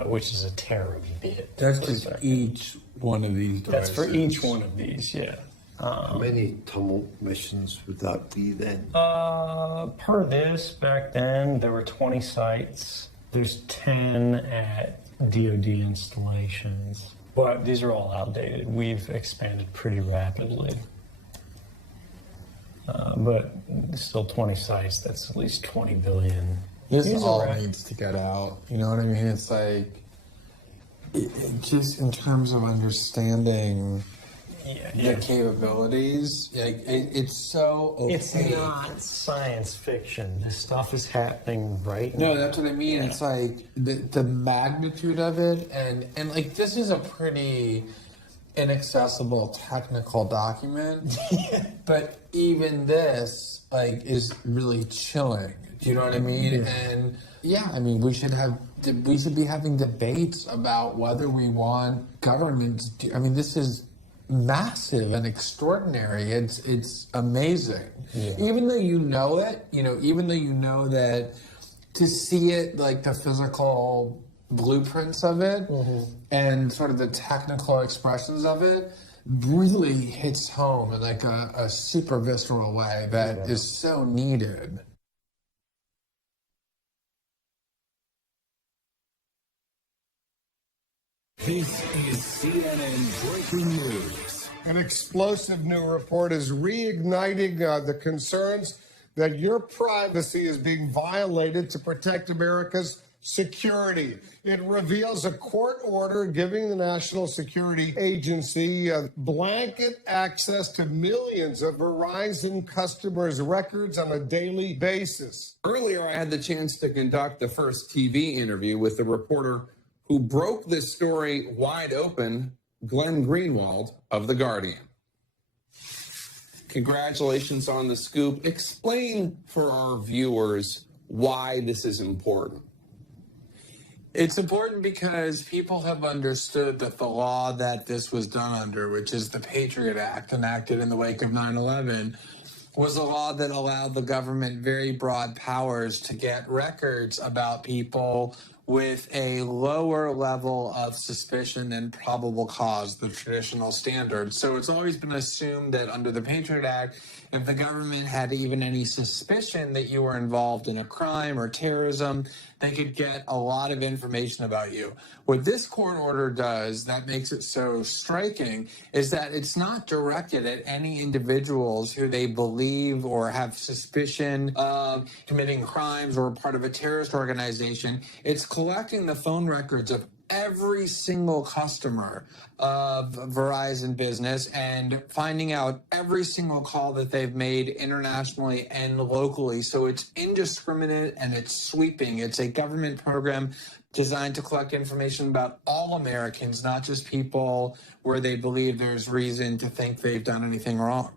which is a terabit. That's just each one of these devices. That's for each one of these, yeah. How many tumult missions would that be then? Per this, back then, there were 20 sites. There's 10 at DoD installations. But these are all outdated. We've expanded pretty rapidly. But still 20 sites, that's at least 20 billion. This all needs to get out. You know what I mean? It's like, just in terms of understanding the capabilities, like, it's so opaque. It's not science fiction. This stuff is happening right now. No, that's what I mean. Yeah. It's like the magnitude of it, and like this is a pretty inaccessible technical document, but even this like is really chilling. Do you know what I mean? Yeah. And yeah, I mean we should be having debates about whether we want governments. I mean, this is massive and extraordinary. It's amazing. Yeah. Even though you know it, even though you know that to see it, like the physical blueprints of it and sort of the technical expressions of it really hits home in like a super visceral way that is so needed. This is CNN Breaking News. An explosive new report is reigniting the concerns that your privacy is being violated to protect America's security. It reveals a court order giving the National Security Agency blanket access to millions of Verizon customers' records on a daily basis. Earlier, I had the chance to conduct the first TV interview with the reporter who broke this story wide open, Glenn Greenwald of The Guardian. Congratulations on the scoop. Explain for our viewers why this is important. It's important because people have understood that the law that this was done under, which is the Patriot Act enacted in the wake of 9/11, was a law that allowed the government very broad powers to get records about people with a lower level of suspicion and probable cause, the traditional standard. So it's always been assumed that under the Patriot Act, if the government had even any suspicion that you were involved in a crime or terrorism, they could get a lot of information about you. What this court order does that makes it so striking is that it's not directed at any individuals who they believe or have suspicion of committing crimes or part of a terrorist organization. It's collecting the phone records of every single customer of Verizon Business and finding out every single call that they've made internationally and locally. So it's indiscriminate and it's sweeping. It's a government program designed to collect information about all Americans, not just people where they believe there's reason to think they've done anything wrong.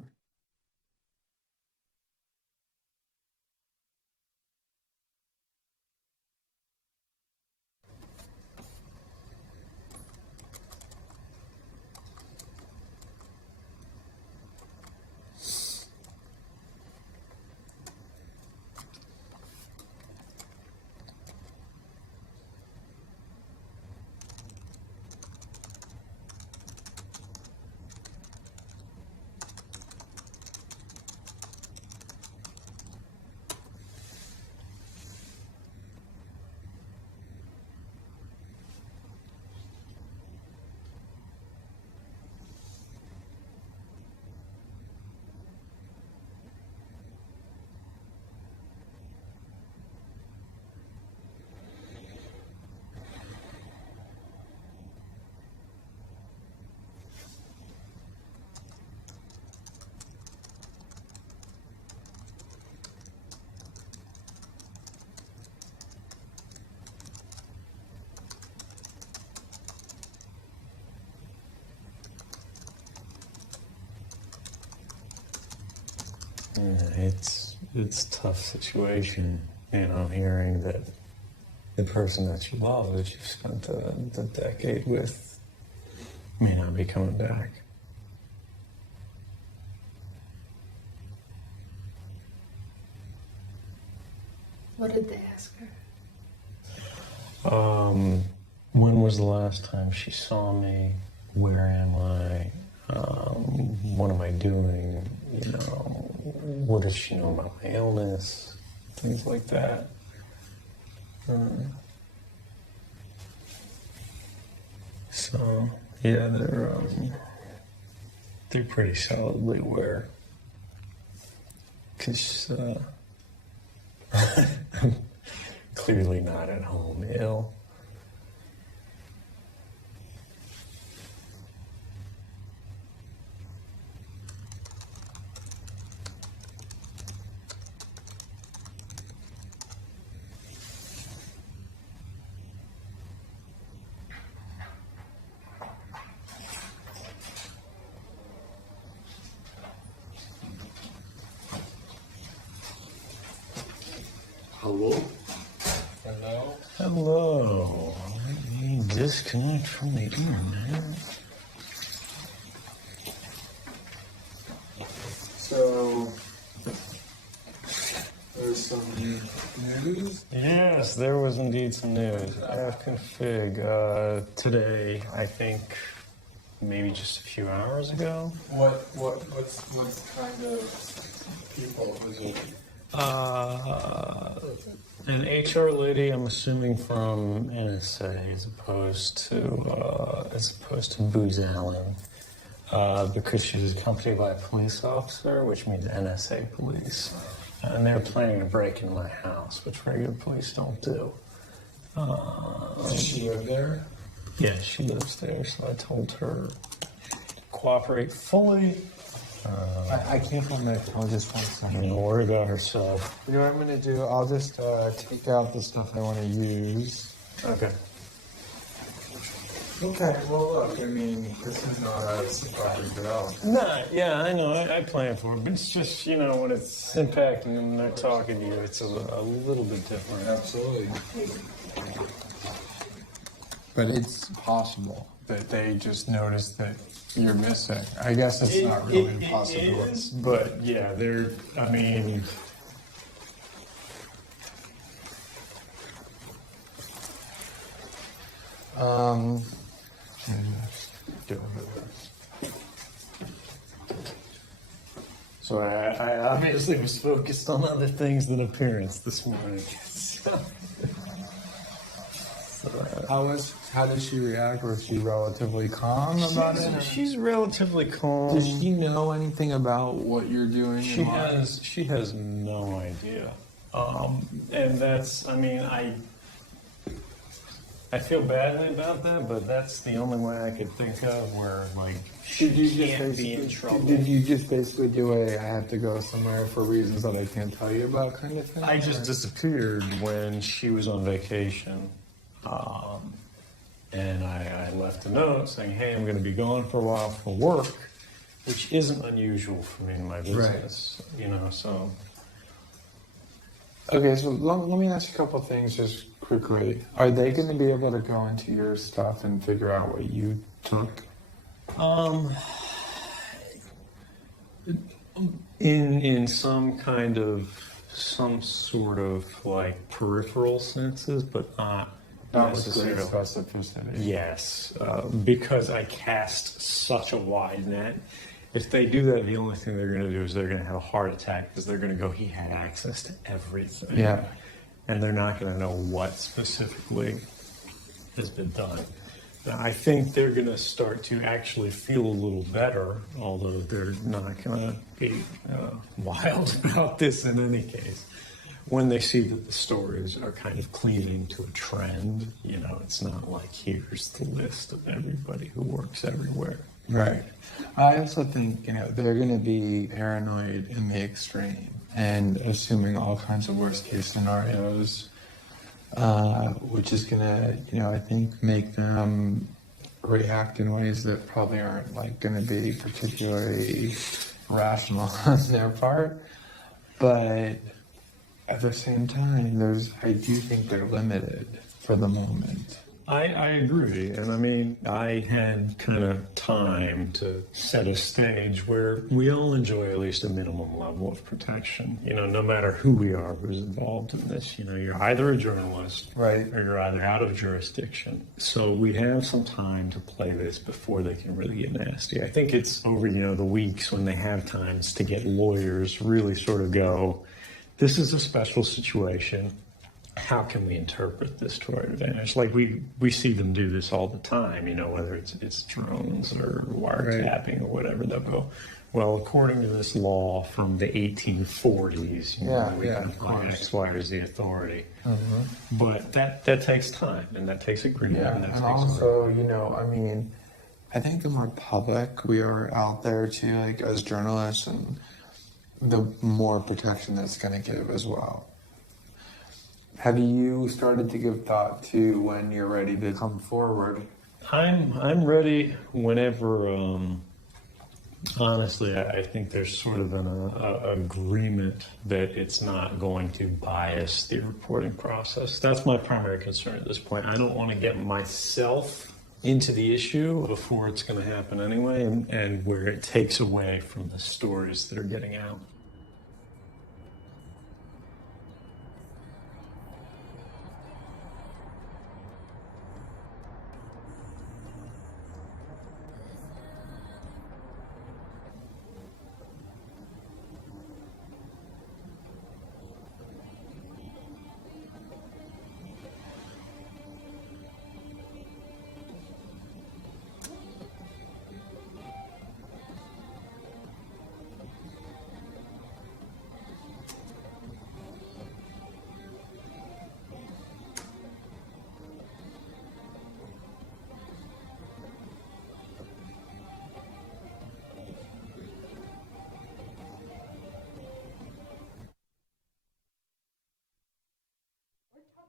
It's a tough situation, hearing that the person that you love, that you've spent the decade with, may not be coming back. What did they ask her? When was the last time she saw me? Where am I? What am I doing? What does she know about my illness? Things like that. So yeah, they're pretty solidly aware. 'Cause I'm clearly not at home ill. Hello? Hello? Hello. Let me disconnect from the internet. So, there's some news? Yes, there was indeed some news. FConfig today, I think, maybe just a few hours ago. What kind of people was it? An HR lady, I'm assuming from NSA, as opposed to Booz Allen, because she was accompanied by a police officer, which means NSA police, and they're planning to break into my house, which regular police don't do. Does she live there? Yeah, she lives there, so I told her to cooperate fully. I can't find my phone, just 1 second. Don't worry about herself. You know what I'm going to do? I'll just take out the stuff I want to use. Okay. Okay, well, look, I mean, this is not a surprise at all. Nah, yeah, I know. I plan for it, but it's just, you know, when it's impacting them and they're talking to you, it's a little bit different. Absolutely. But it's possible that they just noticed that you're missing. I guess it's not really impossible. It is, but yeah, I mean, so I obviously was focused on other things than appearance this morning. How did she react? Was she relatively calm about it? She's relatively calm. Does she know anything about what you're doing? She has no idea. And that's, I mean, I feel badly about that, but that's the only way I could think of where, like, she can't be in trouble. Did you just basically do I have to go somewhere for reasons that I can't tell you about kind of thing? I just disappeared when she was on vacation. And I left a note saying, hey, I'm going to be gone for a while for work, which isn't unusual for me in my business, you know, so. Okay, so let me ask you a couple of things just quickly. Are they going to be able to go into your stuff and figure out what you took? In some sort of like peripheral senses, but not with great necessarily. specificity. Yes, because I cast such a wide net. If they do that, the only thing they're going to do is they're going to have a heart attack because they're going to go, he had access to everything. Yeah. And they're not going to know what specifically has been done. Now, I think they're going to start to actually feel a little better, although they're not going to be wild about this in any case. When they see that the stories are kind of cleaving to a trend, you know, it's not like here's the list of everybody who works everywhere. Right. I also think, you know, they're going to be paranoid in the extreme and assuming all kinds of worst case scenarios, which is going to, you know, I think make them react in ways that probably aren't like going to be particularly rational on their part. But at the same time, I do think they're limited for the moment. I agree, and I mean, I had kind of time to set a stage where we all enjoy at least a minimum level of protection. You know, no matter who we are, who's involved in this. You know, you're either a journalist, right, or you're either out of jurisdiction. So we have some time to play this before they can really get nasty. I think it's over, you know, the weeks when they have times to get lawyers really sort of go, this is a special situation. How can we interpret this to our advantage? Like we see them do this all the time, you know, whether it's drones or wiretapping or whatever. They'll go, well, according to this law from the 1840s, you know, we can apply X, Y, or Z authority. Mm-hmm. But that takes time, and that takes agreement. Yeah, and, that and takes also, you know, I mean, I think the more public we are out there too, like as journalists, and the more protection that's going to give as well. Have you started to give thought to when you're ready to come forward? I'm ready whenever. Honestly, I think there's sort of an agreement that it's not going to bias the reporting process. That's my primary concern at this point. I don't want to get myself into the issue before it's going to happen anyway, and where it takes away from the stories that are getting out.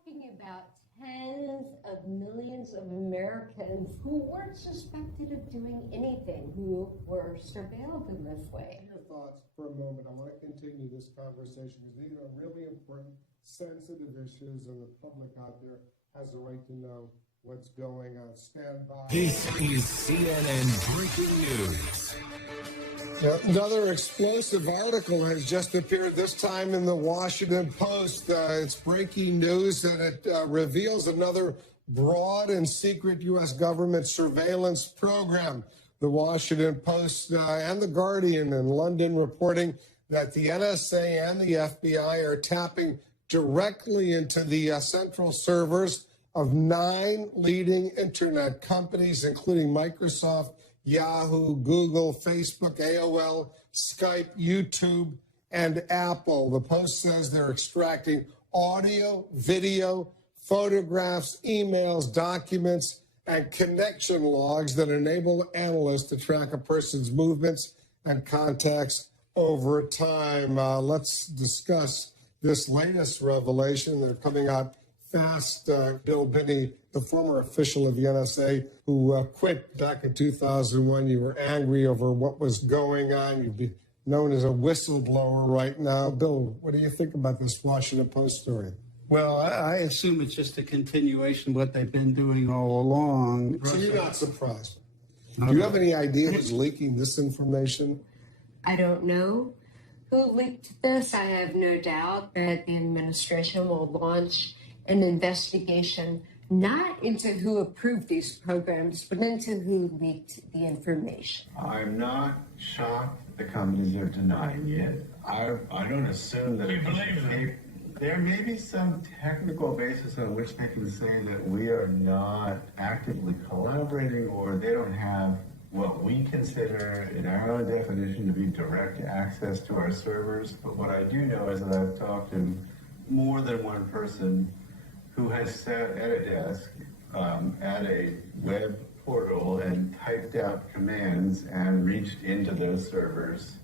Talking about tens of millions of Americans who weren't suspected of doing anything, who were surveilled in this way. Your thoughts for a moment. I want to continue this conversation because these are really important, sensitive issues, and the public out there has a right to know what's going on. Stand by. This is CNN Breaking News. Another explosive article has just appeared, this time in the Washington Post. It's breaking news, and it reveals another broad and secret U.S. government surveillance program. The Washington Post and The Guardian in London reporting that the NSA and the FBI are tapping directly into the central servers of 9 leading internet companies, including Microsoft, Yahoo, Google, Facebook, AOL, Skype, YouTube, and Apple. The Post says they're extracting audio, video, photographs, emails, documents, and connection logs that enable analysts to track a person's movements and contacts over time. Let's discuss this latest revelation. They're coming out fast. Bill Binney, the former official of the NSA who quit back in 2001, you were angry over what was going on. You'd be known as a whistleblower right now. Bill, what do you think about this Washington Post story? Well, I assume it's just a continuation of what they've been doing all along. So you're not surprised. Do you have any idea who's leaking this information? I don't know who leaked this. I have no doubt that the administration will launch an investigation not into who approved these programs, but into who leaked the information. I'm not shocked the companies are denying it. I don't assume that. You believe them? There may be some technical basis on which they can say that we are not actively collaborating, or they don't have what we consider in our own definition to be direct access to our servers. But what I do know is that I've talked to more than one person who has sat at a desk at a web portal and typed out commands and reached into those servers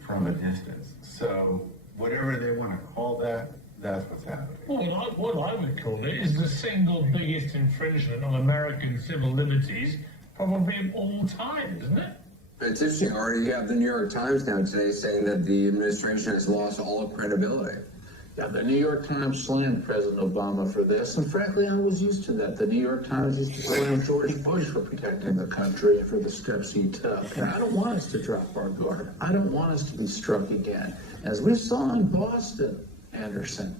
from a distance. So whatever they want to call that, that's what's happening. Well, what I would call it is the single biggest infringement of American civil liberties probably of all time, isn't it? It's interesting, Artie. You have the New York Times now today saying that the administration has lost all credibility. Yeah, the New York Times slammed President Obama for this, and frankly, I was used to that. The New York Times used to slam George Bush for protecting the country and for the steps he took. And I don't want us to drop our guard. I don't want us to be struck again. As we saw in Boston, Anderson,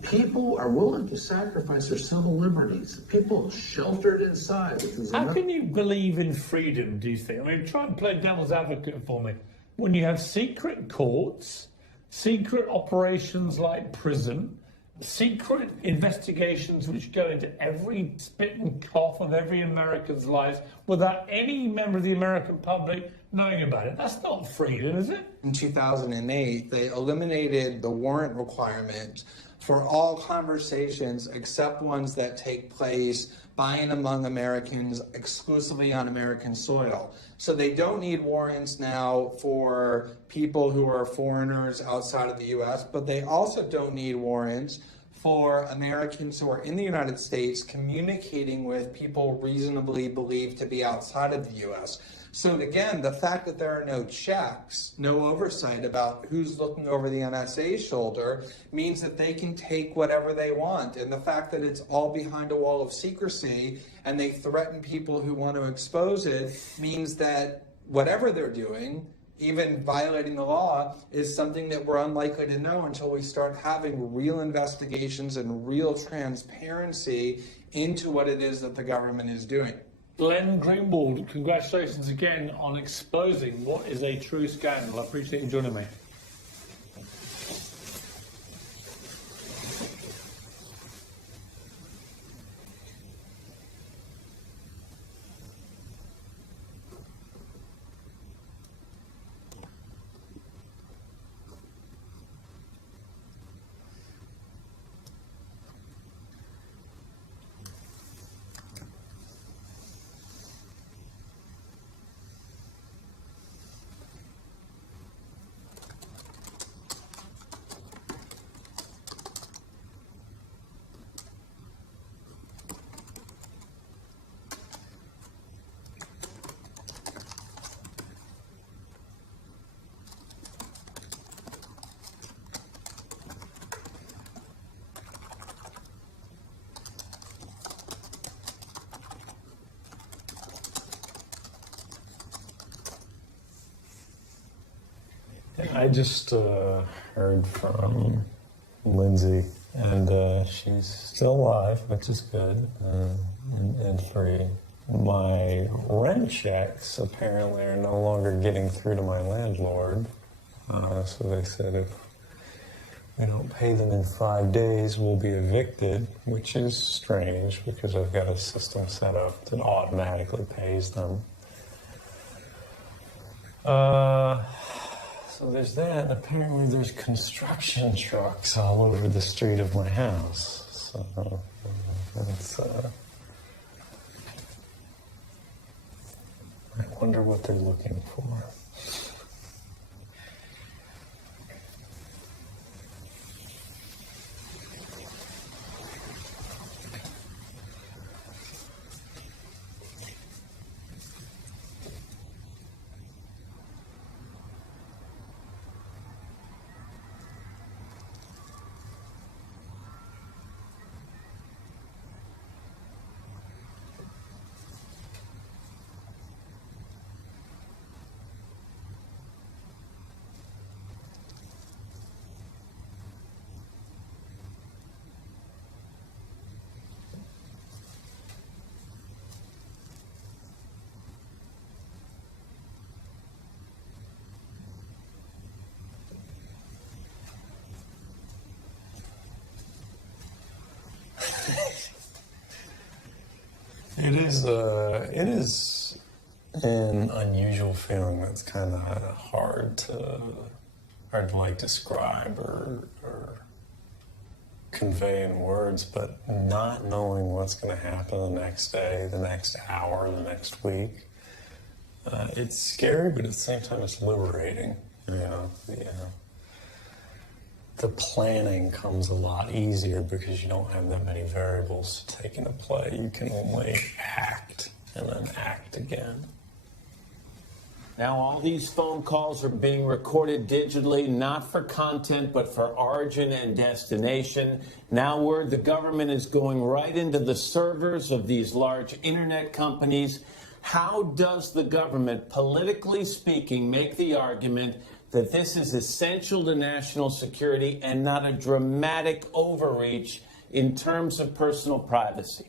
people are willing to sacrifice their civil liberties. People sheltered inside. How can you believe in freedom, do you think? I mean, try and play devil's advocate for me. When you have secret courts, secret operations like PRISM, secret investigations which go into every spit and cough of every American's lives without any member of the American public knowing about it. That's not freedom, is it? In 2008, they eliminated the warrant requirement for all conversations except ones that take place by and among Americans exclusively on American soil. So they don't need warrants now for people who are foreigners outside of the U.S., but they also don't need warrants for Americans who are in the United States communicating with people reasonably believed to be outside of the U.S. So again, the fact that there are no checks, no oversight about who's looking over the NSA's shoulder means that they can take whatever they want. And the fact that it's all behind a wall of secrecy and they threaten people who want to expose it means that whatever they're doing, even violating the law, is something that we're unlikely to know until we start having real investigations and real transparency into what it is that the government is doing. Glenn Greenwald, congratulations again on exposing what is a true scandal. I appreciate you joining me. I just heard from Lindsay, and she's still alive, which is good, and free. My rent checks apparently are no longer getting through to my landlord. So they said if we don't pay them in 5 days, we'll be evicted, which is strange because I've got a system set up that automatically pays them. So there's that. Apparently there's construction trucks all over the street of my house. So it's, I wonder what they're looking for. It is an unusual feeling that's kind of hard to like describe or convey in words, but not knowing what's going to happen the next day, the next hour, the next week, it's scary, but at the same time it's liberating. The planning comes a lot easier because you don't have that many variables to take into play. You can only act and then act again. Now, all these phone calls are being recorded digitally, not for content, but for origin and destination. Now, word the government is going right into the servers of these large internet companies. How does the government, politically speaking, make the argument that this is essential to national security and not a dramatic overreach in terms of personal privacy?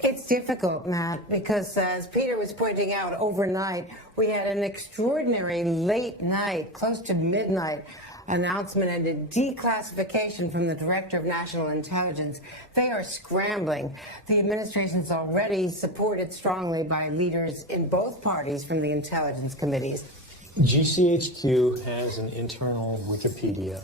It's difficult, Matt, because as Peter was pointing out, overnight, we had an extraordinary late night, close to midnight, announcement and a declassification from the Director of National Intelligence. They are scrambling. The administration's already supported strongly by leaders in both parties from the intelligence committees. GCHQ has an internal Wikipedia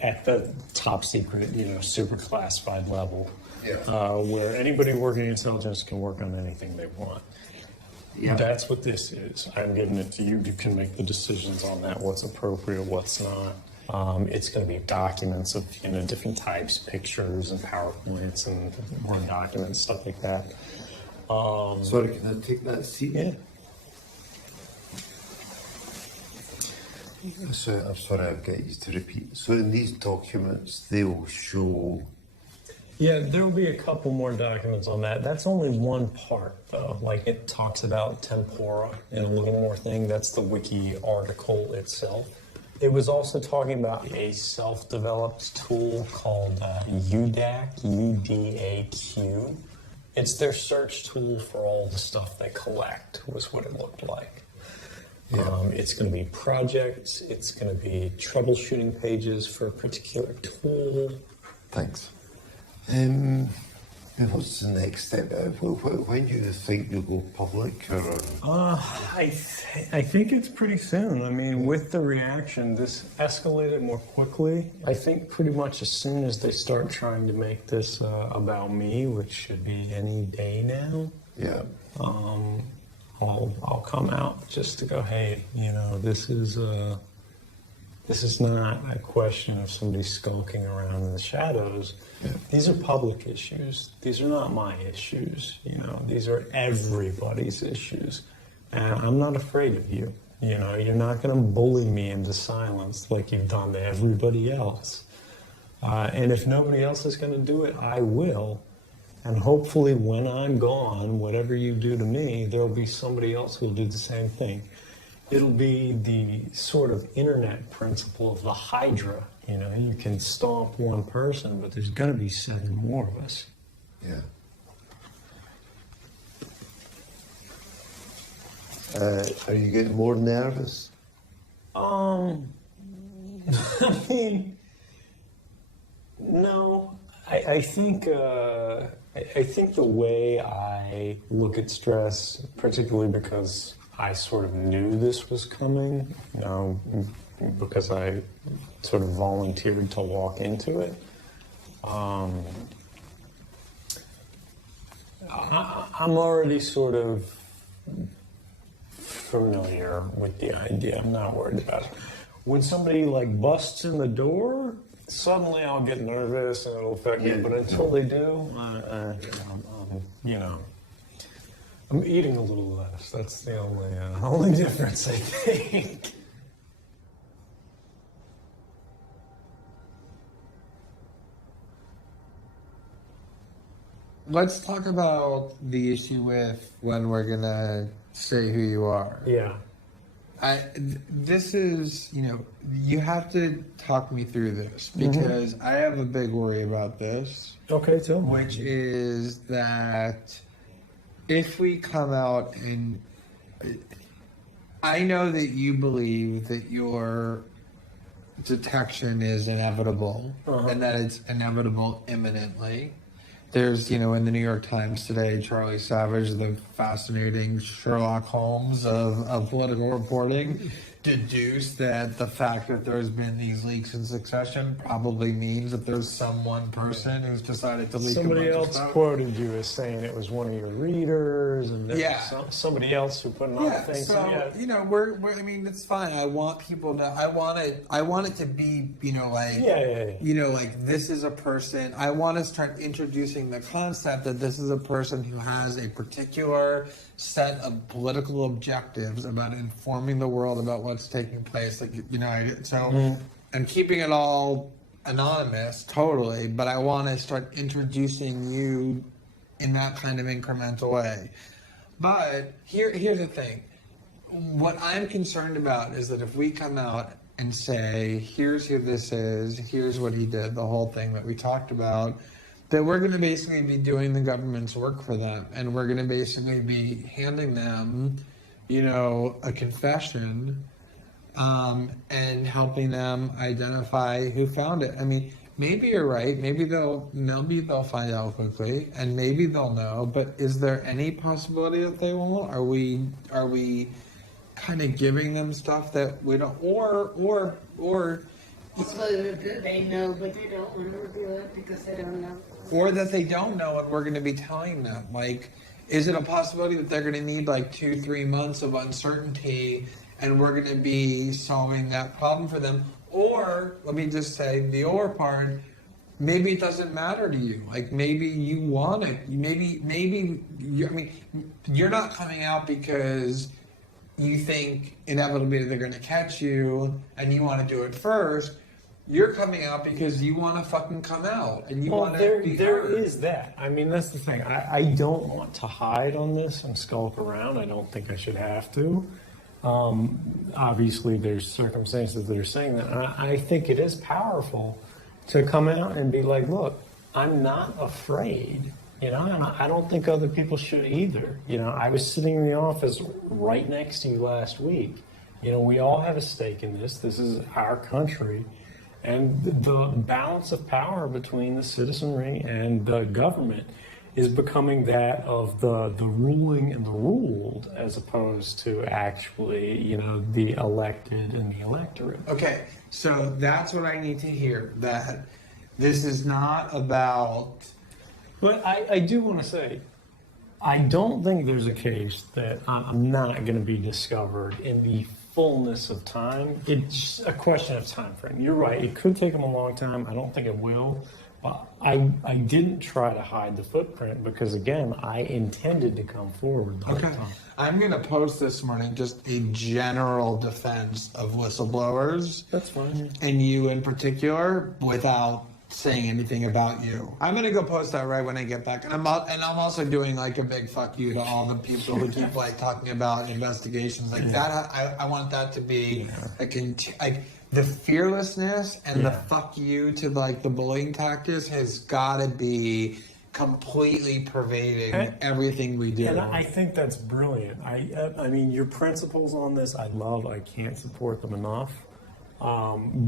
at the top secret, super classified level, where anybody working in intelligence can work on anything they want. Yeah. That's what this is. I'm giving it to you. You can make the decisions on that, what's appropriate, what's not. It's going to be documents of different types, pictures and PowerPoints and Word documents, stuff like that. Sorry, can I take that seat? Yeah. So I'm sorry I've got you to repeat. So in these documents, they will show. Yeah, there will be a couple more documents on that. That's only one part, though. Like, it talks about tempora and a little more thing. That's the wiki article itself. It was also talking about a self-developed tool called UDAQ, UDAQ. It's their search tool for all the stuff they collect, was what it looked like. Yeah. It's going to be projects. It's going to be troubleshooting pages for a particular tool. Thanks. What's the next step? When do you think you'll go public? I think it's pretty soon. I mean, with the reaction, this escalated more quickly. I think pretty much as soon as they start trying to make this about me, which should be any day now. Yeah. I'll come out just to go, hey, this is not a question of somebody skulking around in the shadows. Yeah. These are public issues. These are not my issues. These are everybody's issues. And I'm not afraid of you. You're not going to bully me into silence like you've done to everybody else. And if nobody else is going to do it, I will. And hopefully when I'm gone, whatever you do to me, there'll be somebody else who'll do the same thing. It'll be the sort of internet principle of the Hydra. You know, you can stomp one person, but there's going to be 7 more of us. Yeah. Are you getting more nervous? I mean, no. I think the way I look at stress, particularly because I sort of knew this was coming, you know, because I sort of volunteered to walk into it. I'm already sort of familiar with the idea. I'm not worried about it. When somebody like busts in the door, suddenly I'll get nervous and it'll affect me. But until they do, you know, I'm eating a little less. That's the only difference, I think. Let's talk about the issue with when we're gonna say who you are. Yeah. This is, you know, you have to talk me through this because I have a big worry about this. Okay, tell me. Which is that if we come out and I know that you believe that your detection is inevitable and that it's inevitable imminently. There's, you know, in the New York Times today, Charlie Savage, the fascinating Sherlock Holmes of political reporting, deduced that the fact that there's been these leaks in succession probably means that there's some one person who's decided to leak Somebody a bunch else of stuff. quoted you as saying it was one of your readers, and there Yeah. was somebody else who put another thing. So you know, we're I mean, it's fine. I want people to. I want it to be, you know, like you know, like this is a person. I want to start introducing the concept that this is a person who has a particular set of political objectives about informing the world about what's taking place. Like, you know, so I'm keeping it all anonymous, totally. But I want to start introducing you in that kind of incremental way. But here's the thing. What I'm concerned about is that if we come out and say, here's who this is, here's what he did, the whole thing that we talked about, that we're going to basically be doing the government's work for them. And we're going to basically be handing them, you know, a confession and helping them identify who found it. I mean, maybe you're right. Maybe they'll find out quickly, and maybe they'll know. But is there any possibility that they won't? Are we kind of giving them stuff that we don't, or They know, but they don't want to reveal it because they don't know. or that they don't know, and we're going to be telling them? Like, is it a possibility that they're going to need like 2-3 months of uncertainty, and we're going to be solving that problem for them? Or let me just say the or part. Maybe it doesn't matter to you. Like maybe you want it. Maybe I mean, you're not coming out because you think inevitably they're going to catch you, and you want to do it first. You're coming out because you want to fucking come out, and you want to be there heard. is that. I mean, that's the thing. I don't want to hide on this and skulk around. I don't think I should have to. Obviously, there's circumstances that are saying that. And I think it is powerful to come out and be like, look, I'm not afraid. You know, and I don't think other people should either. You know, I was sitting in the office right next to you last week. You know, we all have a stake in this. This is our country. And the balance of power between the citizenry and the government is becoming that of the ruling and the ruled, as opposed to actually, you know, the elected and the electorate. Okay, so that's what I need to hear. That this is not about. But I do want to say, I don't think there's a case that I'm not going to be discovered in the fullness of time. It's a question of time frame. You're right. It could take them a long time. I don't think it will. But I didn't try to hide the footprint because, again, I intended to come forward the whole time. I'm going to post this morning just a general defense of whistleblowers. That's fine. And you in particular, without saying anything about you. I'm gonna go post that right when I get back, and I'm also doing like a big fuck you to all the people who keep like talking about investigations like that. I want that to be like the fearlessness and the fuck you to like the bullying tactics has got to be completely pervading everything we do. And I think that's brilliant. I mean, your principles on this, I love. I can't support them enough.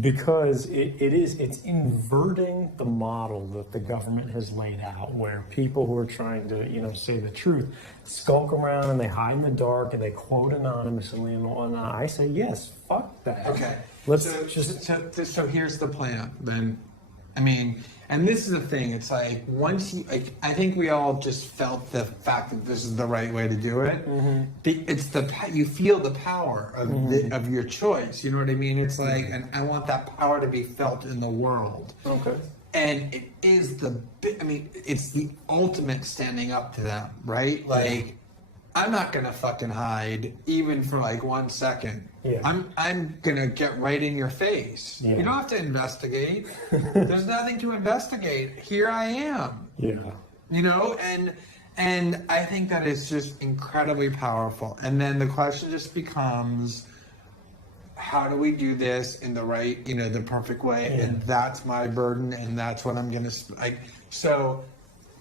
Because it's inverting the model that the government has laid out, where people who are trying to, say the truth, skulk around and they hide in the dark and they quote anonymously and whatnot. I say, yes, fuck that. Okay. Let's So here's the plan then. I mean, and this is the thing. It's like once you, like, I think we all just felt the fact that this is the right way to do it. You feel the power of of your choice. You know what I mean? It's like, and I want that power to be felt in the world. Okay. And it is it's the ultimate standing up to them, right? Like, I'm not gonna fucking hide even for like 1 second. Yeah. I'm gonna get right in your face. Yeah. You don't have to investigate. There's nothing to investigate. Here I am. Yeah. And I think that is just incredibly powerful. And then the question just becomes, how do we do this in the right, the perfect way? Yeah. And that's my burden, and that's what I'm gonna so.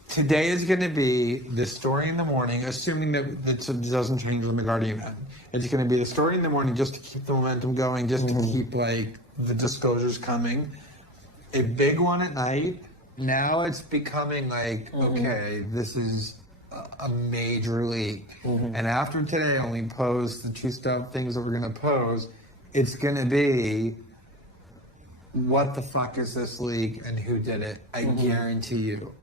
Today is going to be the story in the morning, assuming that it doesn't change when the Guardian end. It's going to be the story in the morning just to keep the momentum going, just to keep like the disclosures coming. A big one at night. Now it's becoming like, okay, this is a major leak. And after today, when we pose the two things that we're going to pose, it's going to be, what the fuck is this leak and who did it? I guarantee you.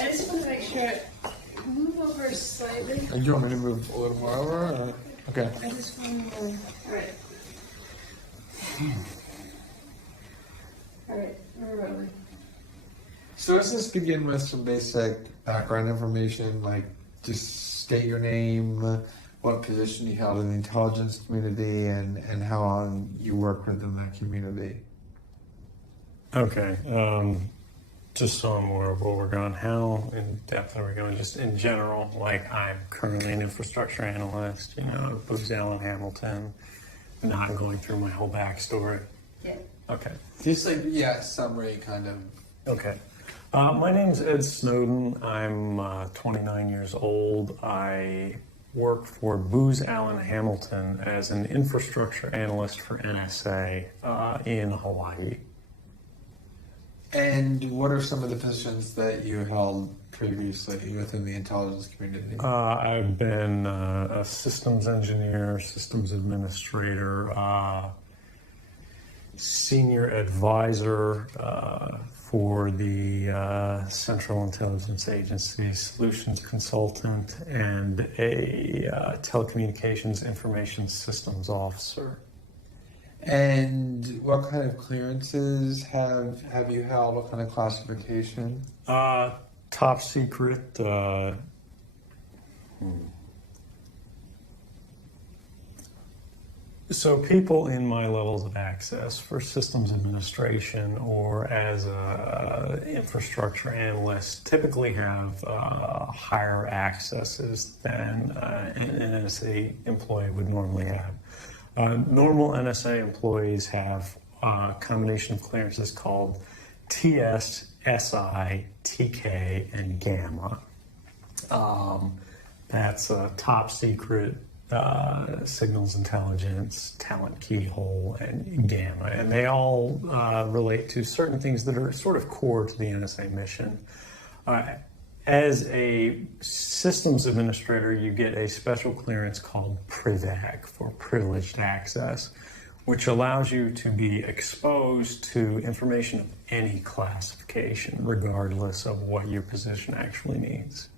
I just want to make sure. Move over slightly. Do you want me to move a little more over? Or? Okay. I just want to. All right. All right. Where are we? So let's just begin with some basic background information, like just state your name, what position you held in the intelligence community, and how long you worked within that community. Okay. Just so I'm aware of where we're going, how in depth are we going? Just in general, like I'm currently an infrastructure analyst, Booz Allen Hamilton, not going through my whole backstory. Yeah. Okay. Just like, summary kind of. Okay. My name's Ed Snowden. I'm 29 years old. I work for Booz Allen Hamilton as an infrastructure analyst for NSA in Hawaii. And what are some of the positions that you held previously within the intelligence community? I've been a systems engineer, systems administrator, senior advisor for the Central Intelligence Agency, solutions consultant, and a telecommunications information systems officer. And what kind of clearances have you held? What kind of classification? Top secret. So people in my levels of access for systems administration or as an infrastructure analyst typically have higher accesses than an NSA employee would normally have. Normal NSA employees have a combination of clearances called TS, SI, TK, and Gamma. That's top secret, signals intelligence, talent keyhole, and Gamma. And they all relate to certain things that are sort of core to the NSA mission. As a systems administrator, you get a special clearance called PRIVAC, for privileged access, which allows you to be exposed to information of any classification, regardless of what your position actually means.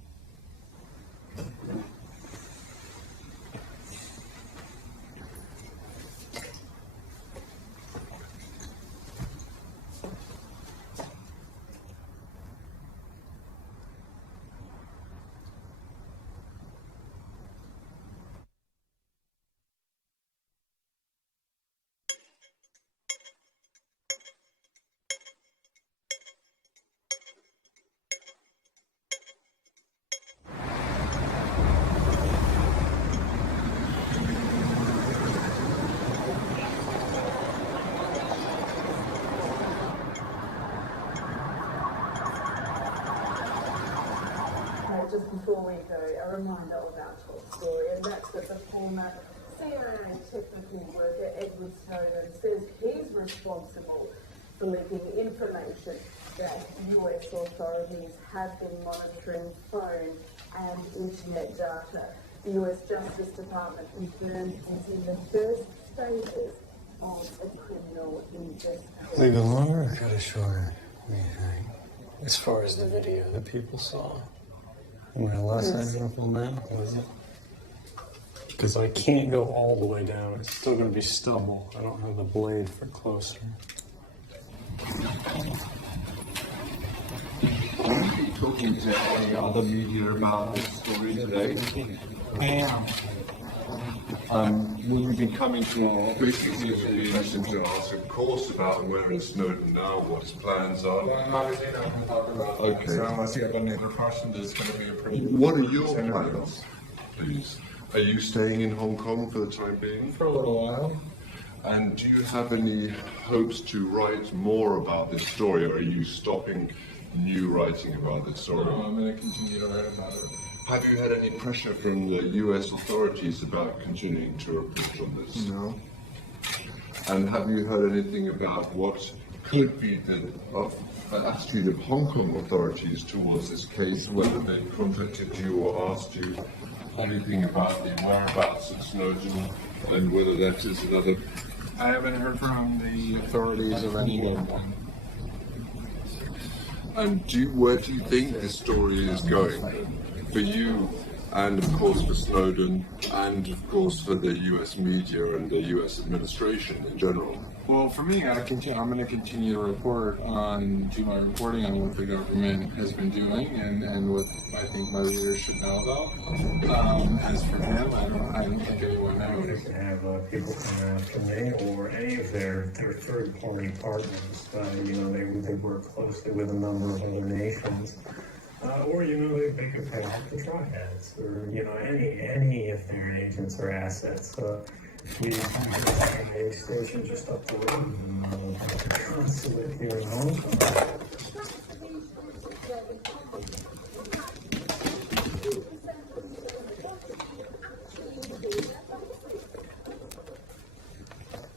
before we go, a reminder of our top story, and that's that the former CIA technical worker Edward Snowden says he's responsible for leaking information that US authorities have been monitoring phone and internet data. The US Justice Department confirmed he's in the first stages of a criminal investigation. Leave it longer or cut it shorter? What do you think? As far as the video that people saw. Am I less identical now? Was it? Because I can't go all the way down. It's still going to be stubble. I don't have the blade for closer. Are you talking to any other media about this story today? I am. Will you be coming to our briefings? It would be interesting to ask, of course, about where is Snowden now, what his plans are. Magazine, I can talk about that. Okay. So unless you have any other questions, it's going to be a pretty... What are your plans, please? Are you staying in Hong Kong for the time being? For a little while. And do you have any hopes to write more about this story, or are you stopping new writing about this story? No, I'm going to continue to write about it. Have you had any pressure from the US authorities about continuing to report on this? No. And have you heard anything about what could be the attitude of Hong Kong authorities towards this case, whether they've contacted you or asked you anything about the whereabouts of Snowden, and whether that is another... I haven't heard from the authorities of any level. And where do you think this story is going? For you, and of course for Snowden, and of course for the US media and the US administration in general? Well, for me, I'm going to continue to do my reporting on what the government has been doing and what I think my readers should know about. As for him, I don't think anyone knows. To have people come after me or any of their third-party partners. They work closely with a number of other nations. Or they could pay off the triads, or any of their agents or assets. We have a station just up the road and consulate here in Hong Kong.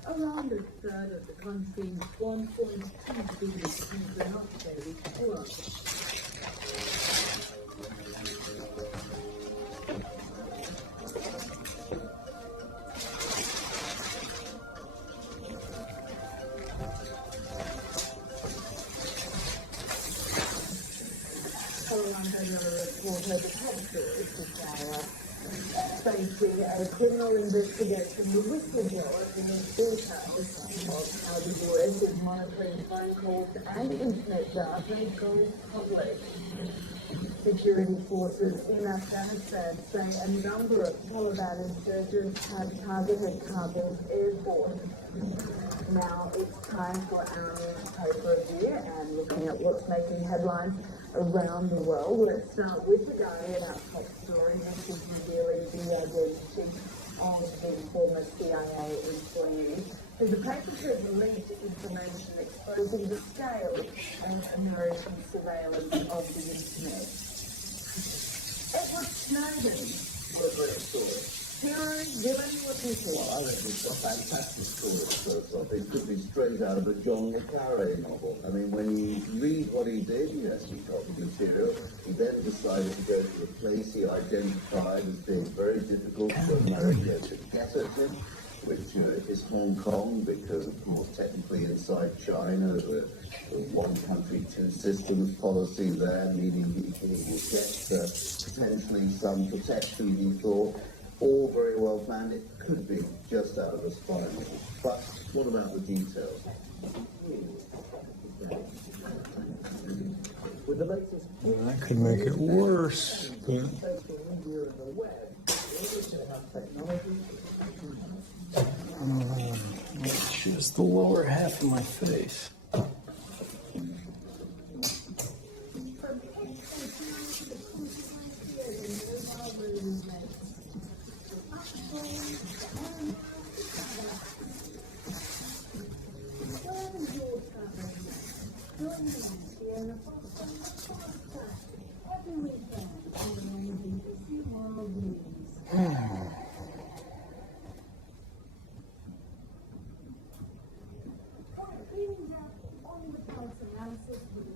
Around a third of the country's 1.2 billion people are not very poor. Facing a criminal investigation, the whistleblower being built up of how the US is monitoring phone calls and internet data goes public. Security forces in Afghanistan say a number of Taliban insurgents have targeted Kabul's airport. Now it's time for our newspaper review and looking at what's making headlines around the world. Let's start with The Guardian, our top story. This is revealing the identity of the former CIA employee. So the papers have leaked information exposing the scale of American surveillance of the internet. Edward Snowden was a great story. Hero, villain, what do you think? Well, I think it's a fantastic story. First off, it could be straight out of a John le Carre novel. I mean, when you read what he did, yes, he got the material. He then decided to go to a place he identified as being very difficult for America to get at him, which is Hong Kong, because, of course, technically inside China, the one country, two systems policy there, meaning he would get potentially some protection, he thought. All very well planned. It could be just out of a spy novel. But what about the details? With the latest... That could make it worse, but... Just the lower half of my face.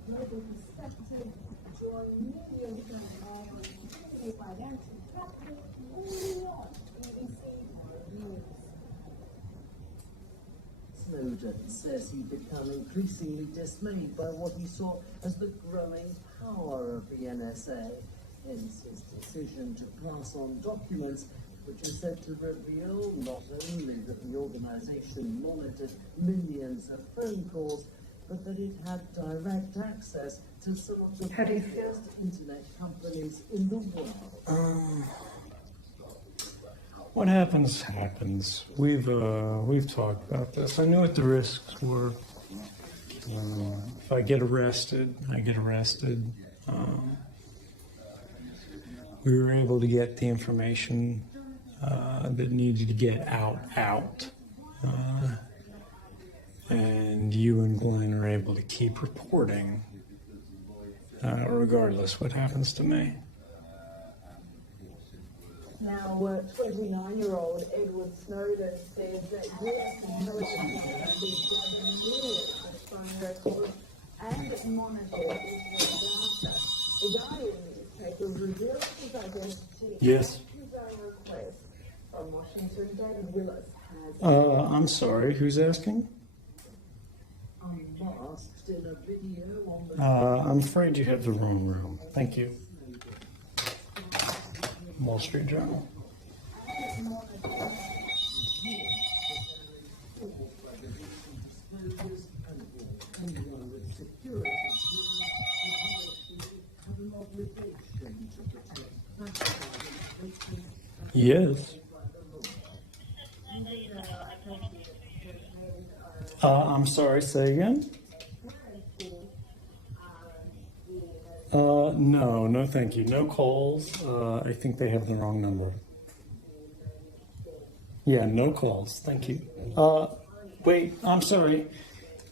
global perspective, join millions of financial capital, only on BBC News. Snowden says he'd become increasingly dismayed by what he saw as the growing power of the NSA. Hence his decision to pass on documents which are said to reveal not only that the organization monitored millions of phone calls, but that it had direct access to some of the biggest internet companies in the world. What happens, happens. We've talked about this. I knew what the risks were. If I get arrested, I get arrested. We were able to get the information that needed to get out. And you and Glenn are able to keep reporting, regardless what happens to me. Now, 29-year-old Edward Snowden says that US intelligence agencies gathered millions of phone records and monitored Israel data. The Guardian newspaper reveals his identity Yes. and his own request. From Washington, David Willis has... I'm sorry, who's asking? Unmasked in a video on the... I'm afraid you have the wrong room. Thank you. Wall Street Journal. Yes. I'm sorry, say again? No, thank you. No calls. I think they have the wrong number. Yeah, no calls. Thank you. Wait, I'm sorry.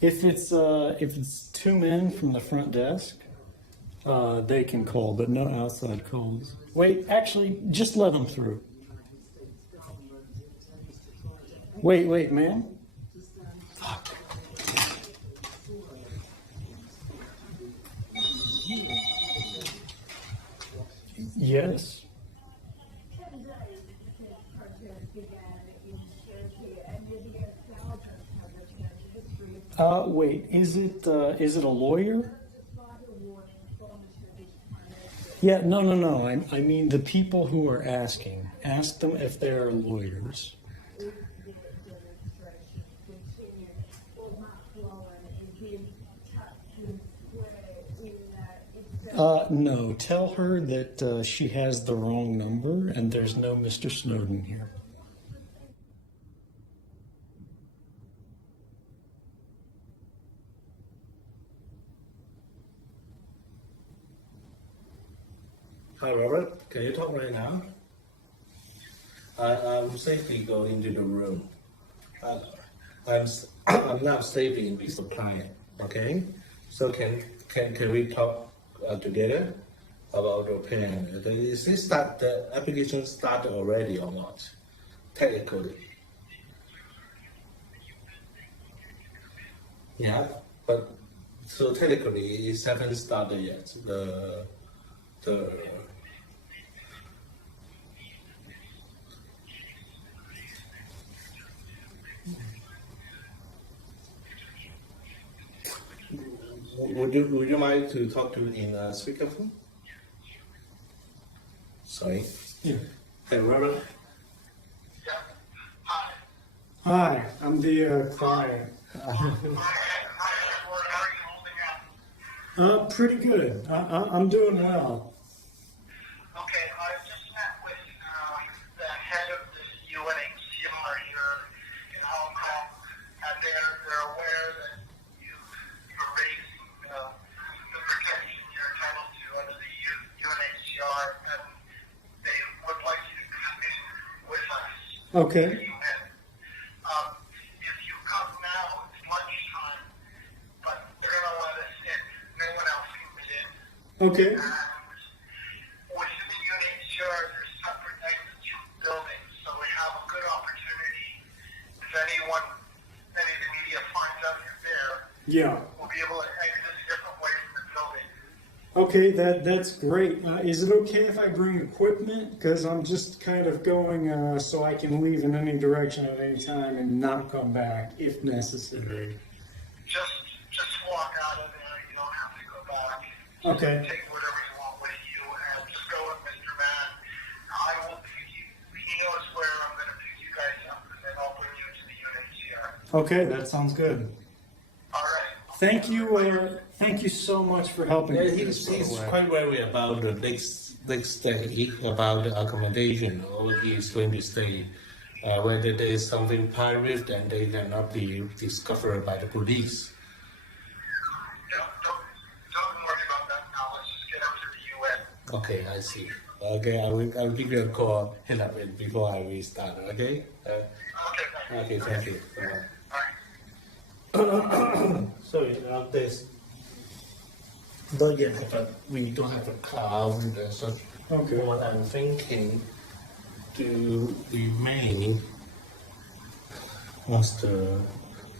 If it's two men from the front desk, they can call, but no outside calls. Wait, actually, just let them through. Wait, ma'am. Yes. Wait, is it a lawyer? Yeah, no. I mean the people who are asking. Ask them if they're lawyers. No, tell her that she has the wrong number and there's no Mr. Snowden here. Hi, Robert. Can you talk right now? I'm safely going into the room. I'm now saving with the client. Okay. So can we talk together about the plan? Is this that the application started already or not? Technically. Yeah, but so technically it haven't started yet. The Would you mind to talk to me in speakerphone? Sorry. Yeah. Hey, Robert. Hi, I'm the client. Pretty good. I'm doing well. Okay, I just met with the head of the UNHCR here in Hong Kong, and they're aware that you're raising the protection you're entitled to under the UNHCR, and they would like you to come in with us. Okay. If you come now, it's lunchtime, but they're going to let us in. No one else can get in. Okay. Within the UNHCR, there's separate exits from buildings, so we have a good opportunity. If any of the media finds out you're there, Yeah. we'll be able to exit a different way from the Okay, that's great. Is it okay if I bring equipment? Because I'm just kind of going so I can leave in any direction at any time and not come back if necessary. Just walk out of there. You don't have to go back. Okay. Take whatever you want with you, and just go with Mr. Mann. I will pick you. He knows where I'm going to pick you guys up, and then I'll bring you to the units here. Okay, that sounds good. All right. Thank you so much for helping. Yeah, with this, by the he's way. quite worried about the next stay, about the accommodation, or he is going to stay, whether there is something private and they cannot be discovered by the police. Don't worry about that now. Let's just get over to the UN. Okay, I see. Okay, I'll give you a call before I restart. Okay. Okay. Thank you. So we don't have a cloud as such. Okay. What I'm thinking to remain was the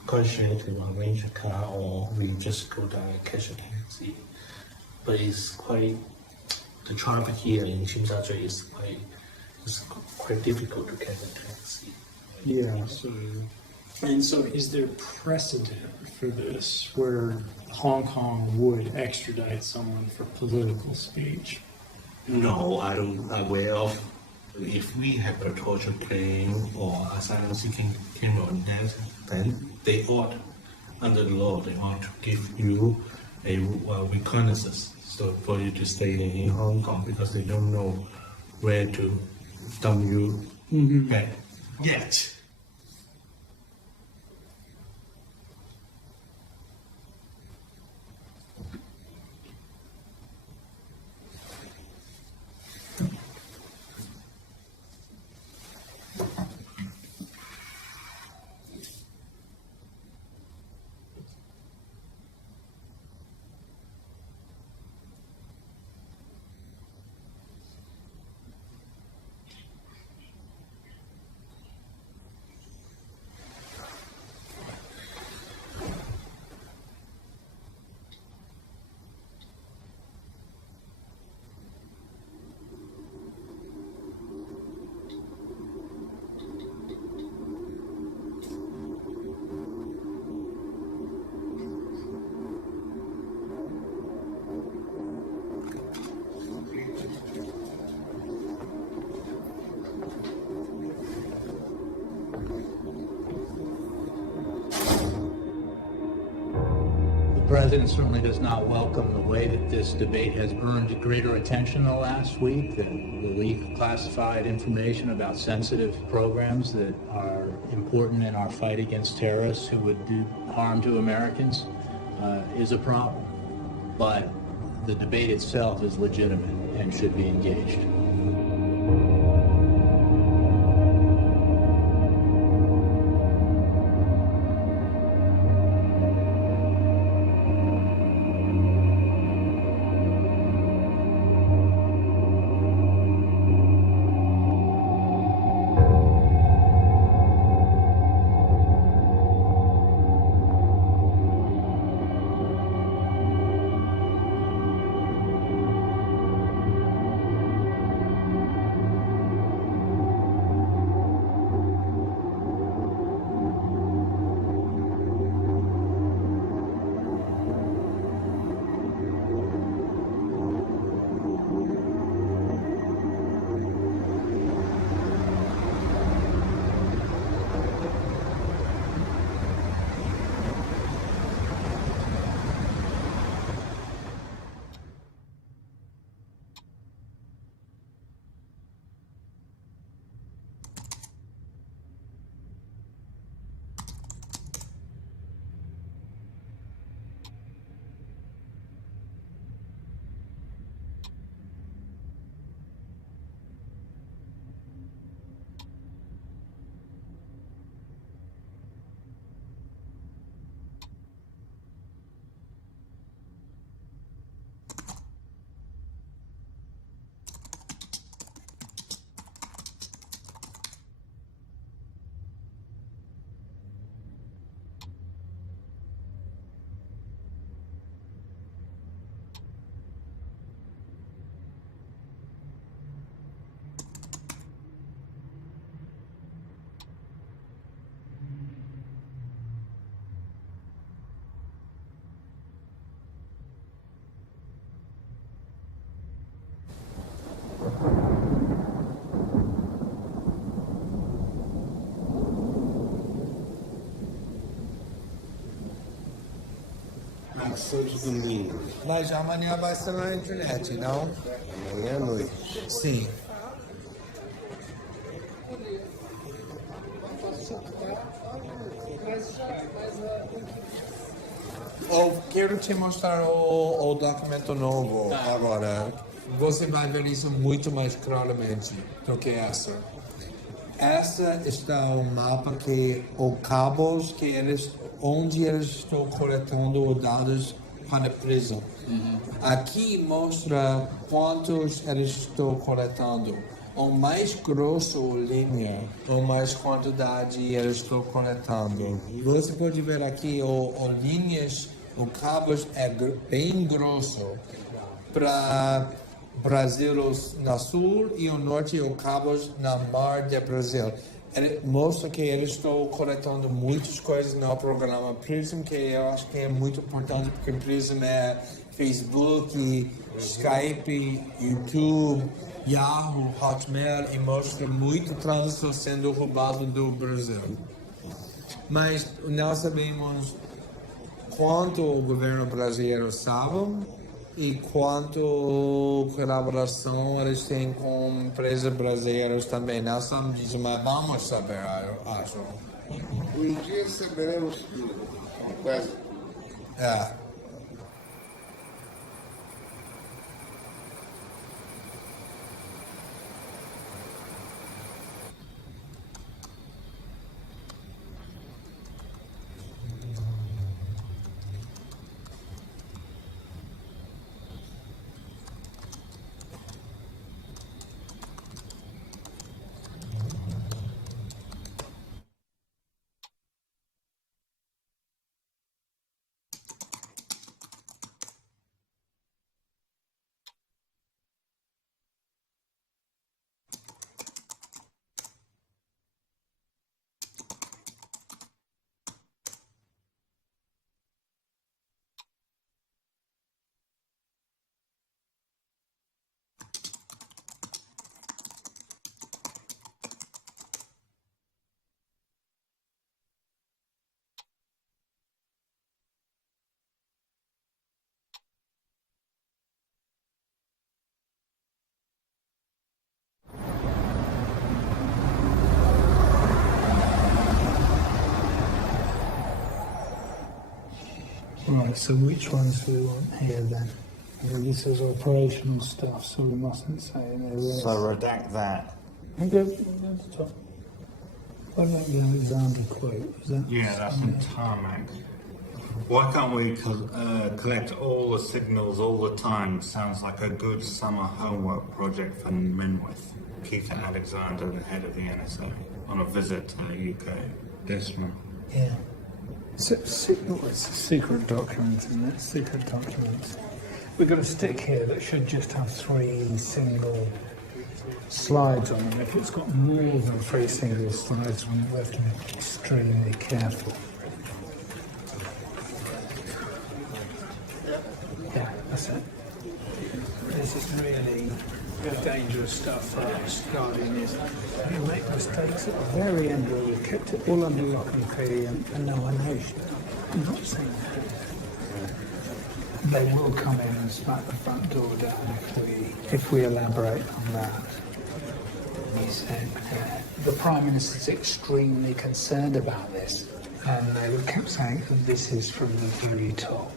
question to arrange a car, or we just go down and catch a taxi. But it's quite, the traffic here in Shimsha is quite difficult to catch a taxi. Yeah. So is there precedent for this where Hong Kong would extradite someone for political speech? No, I don't aware of. If we have a torture claim or asylum seeking claim on that, then they ought, under the law, they ought to give you a reconnaissance, so for you to stay in Hong Kong, because they don't know where to dump you back yet. The president certainly does not welcome the way that this debate has earned greater attention the last week, the leak of classified information about sensitive programs that are important in our fight against terrorists who would do harm to Americans is a problem. But the debate itself is legitimate and should be engaged. Santos Domingos. Mas amanhã vai ser na internet, não? Amanhã à noite. Sim. Eu quero te mostrar o documento novo agora. Você vai ver isso muito mais claramente do que essa. Essa está o mapa que os cabos que onde eles estão coletando os dados para a prisão. Aqui mostra quantos eles estão coletando. O mais grosso linha, o mais quantidade eles estão coletando. Você pode ver aqui o linhas, o cabos é bem grosso para Brasil no sul e o norte e cabos na mar de Brasil. Ele mostra que eles estão coletando muitas coisas no programa Prism, que eu acho que é muito importante, porque Prism é Facebook, Skype, YouTube, Yahoo, Hotmail, e mostra muito trânsito sendo roubado do Brasil. Mas nós sabemos quanto o governo brasileiro sabe e quanto colaboração eles têm com empresas brasileiras também. Nós sabemos disso, mas vamos saber, eu acho. Um dia saberemos tudo. Quase. É. Right, so which ones do we want here then? This is operational stuff, so we mustn't say any of this. So redact that. We'll go to the top. What about the Alexander quote? Was that? Yeah, that's in tarmac. Why can't we collect all the signals all the time? Sounds like a good summer homework project for Minwith. Keith Alexander, the head of the NSA, on a visit to the UK. This one. Yeah. So, it's a secret document, isn't it? Secret documents. We've got a stick here that should just have 3 single slides on them. If it's got more than 3 single slides on it, we have to be extremely careful. Yeah, that's it. This is really dangerous stuff for us. Guardian is. You make mistakes at the very end where we've kept it all under lock and key and no one knows. I'm not saying that. They will come in and smack the front door down if we elaborate on that. He said the Prime Minister's extremely concerned about this, and they kept saying that this is from the very top.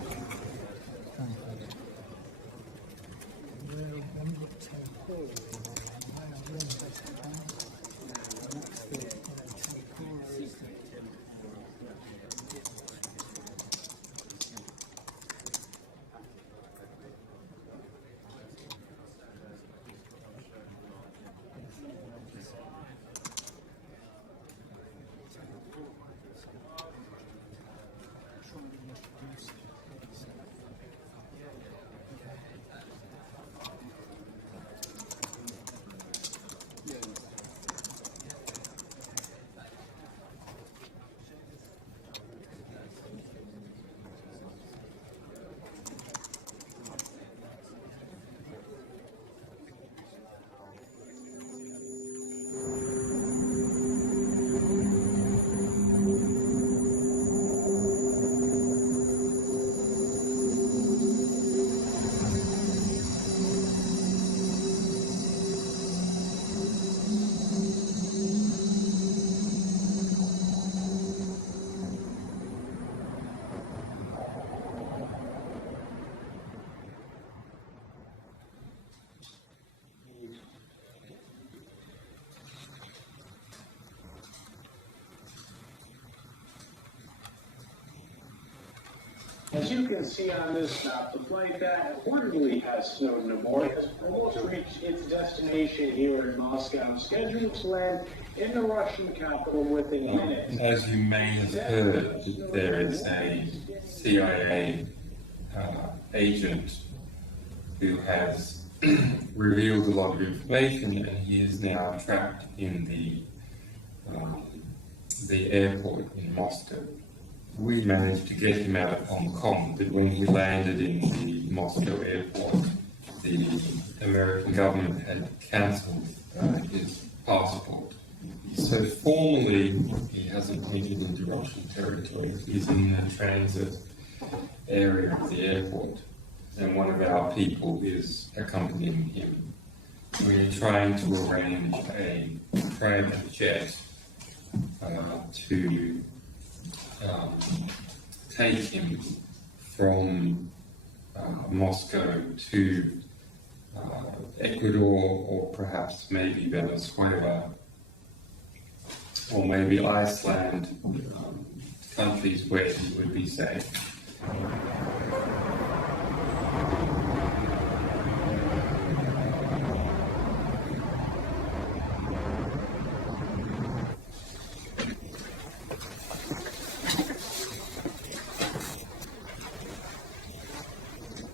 As you can see on this map, the flight that reportedly has Snowden aboard has almost reached its destination here in Moscow, scheduled to land in the Russian capital within minutes. As you may have heard, there is a CIA agent who has revealed a lot of information, and he is now trapped in the airport in Moscow. We managed to get him out of Hong Kong, but when he landed in the Moscow airport, the American government had cancelled his passport. So formally, he hasn't entered into Russian territory. He's in the transit area of the airport, and one of our people is accompanying him. We're trying to arrange a private jet to take him from Moscow to Ecuador, or perhaps maybe Venezuela, or maybe Iceland, countries where he would be safe.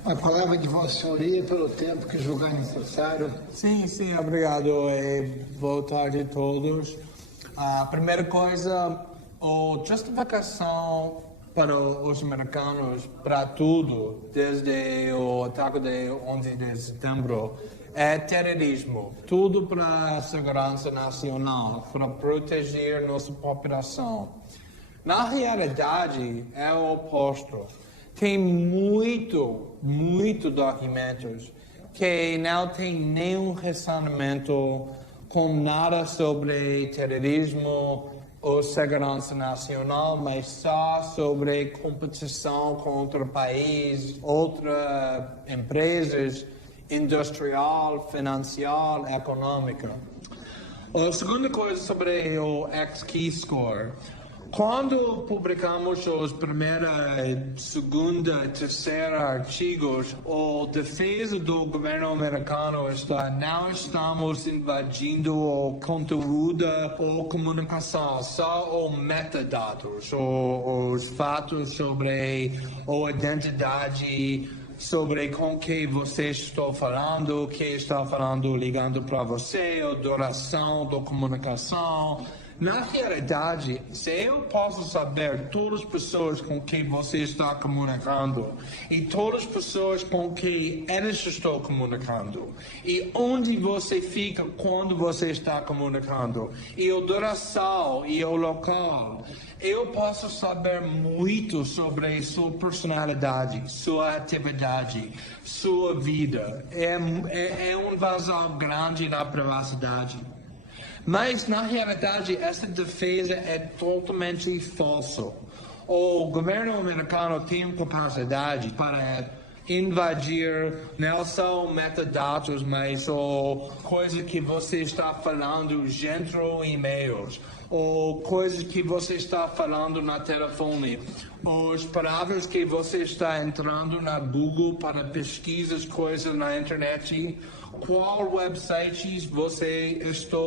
A palavra de Vossa Senhoria pelo tempo que julgar necessário. Sim, obrigado. Boa tarde a todos. A primeira coisa, a justificação para os americanos para tudo, desde o ataque de 11 de setembro, é terrorismo. Tudo para a segurança nacional, para proteger nossa população. Na realidade, é o oposto. Tem muito documentos que não tem nenhum relacionamento com nada sobre terrorismo ou segurança nacional, mas só sobre competição contra o país, outras empresas, industrial, financeira, econômica. A segunda coisa sobre o X-Keyscore. Quando publicamos os primeiros, segunda e terceiro artigos, a defesa do governo americano está: não estamos invadindo o conteúdo ou comunicação, só os metadados, os fatos sobre a identidade, sobre com que você está falando, que está falando ligando para você, a duração da comunicação. Na realidade, se eu posso saber todas as pessoas com quem você está comunicando e todas as pessoas com quem eles estão comunicando e onde você fica quando você está comunicando e a duração e o local, eu posso saber muito sobre sua personalidade, sua atividade, sua vida. É uma invasão grande na privacidade. Mas, na realidade, essa defesa é totalmente falsa. O governo americano tem capacidade para invadir não só metadados, mas a coisa que você está falando dentro de e-mails, ou coisas que você está falando na telefone, as palavras que você está entrando na Google para pesquisas, coisas na internet, qual websites você está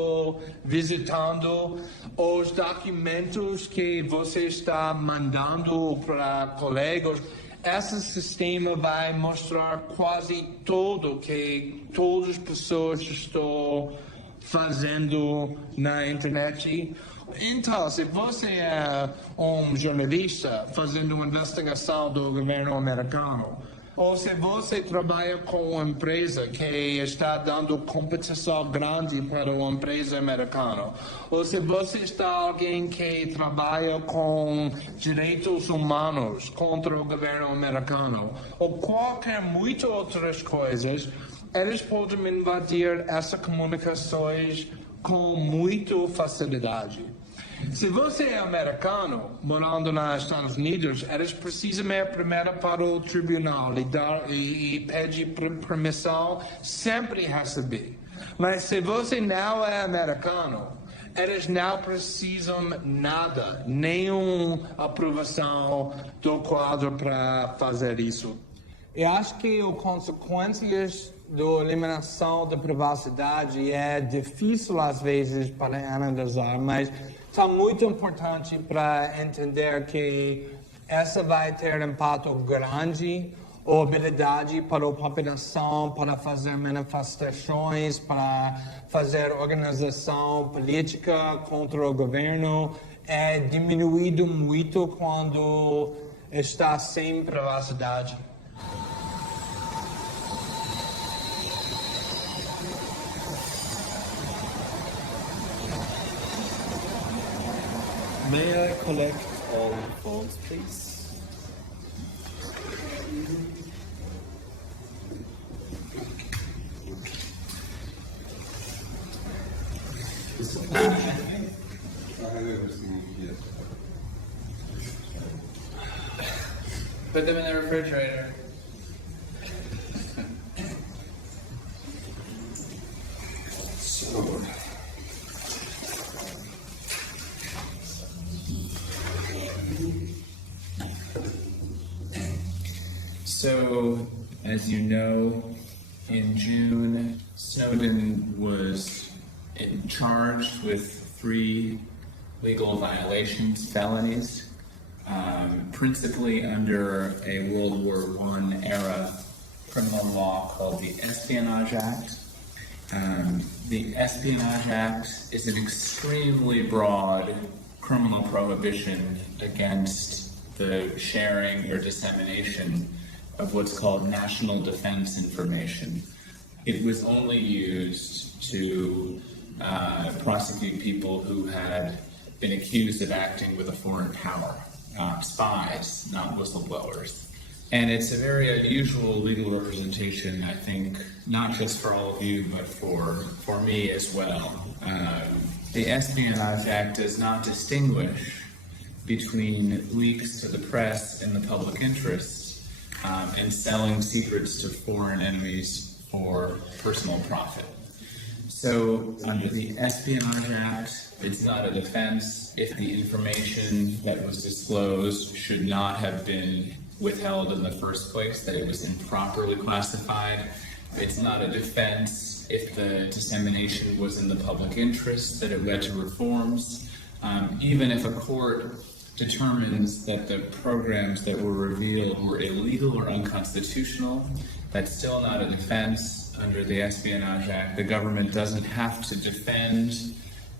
visitando, os documentos que você está mandando para colegas. Esse sistema vai mostrar quase tudo que todas as pessoas estão fazendo na internet. Então, se você é um jornalista fazendo uma investigação do governo americano, ou se você trabalha com uma empresa que está dando competição grande para uma empresa americana, ou se você está alguém que trabalha com direitos humanos contra o governo americano, ou qualquer muitas outras coisas, eles podem invadir essas comunicações com muita facilidade. Se você é americano, morando nos Estados Unidos, eles precisam ir primeiro para o tribunal e pedir permissão, sempre receber. Mas se você não é americano, eles não precisam nada, nenhuma aprovação do quadro para fazer isso. Eu acho que as consequências da eliminação da privacidade é difícil às vezes para analisar, mas está muito importante para entender que essa vai ter impacto grande, ou habilidade para a população, para fazer manifestações, para fazer organização política contra o governo, é diminuído muito quando está sem privacidade. May I collect all phones, please? Put them in the refrigerator. So, as you know, in June, Snowden was charged with 3 legal violations, felonies, principally under a World War I era criminal law called the Espionage Act. The Espionage Act is an extremely broad criminal prohibition against the sharing or dissemination of what's called national defense information. It was only used to prosecute people who had been accused of acting with a foreign power, spies, not whistleblowers. And it's a very unusual legal representation, I think, not just for all of you, but for me as well. The Espionage Act does not distinguish between leaks to the press in the public interest and selling secrets to foreign enemies for personal profit. So under the Espionage Act, it's not a defense if the information that was disclosed should not have been withheld in the first place, that it was improperly classified. It's not a defense if the dissemination was in the public interest, that it led to reforms. Even if a court determines that the programs that were revealed were illegal or unconstitutional, that's still not a defense under the Espionage Act. The government doesn't have to defend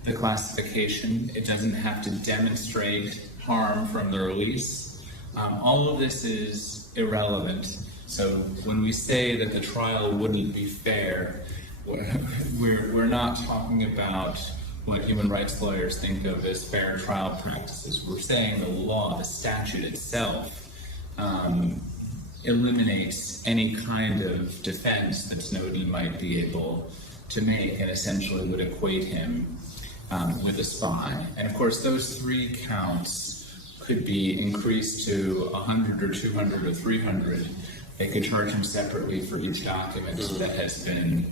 the classification. It doesn't have to demonstrate harm from the release. All of this is irrelevant. So when we say that the trial wouldn't be fair, we're not talking about what human rights lawyers think of as fair trial practices. We're saying the law, the statute itself, eliminates any kind of defense that Snowden might be able to make and essentially would equate him with a spy. And of course, those 3 counts could be increased to 100 or 200 or 300. They could charge him separately for each document that has been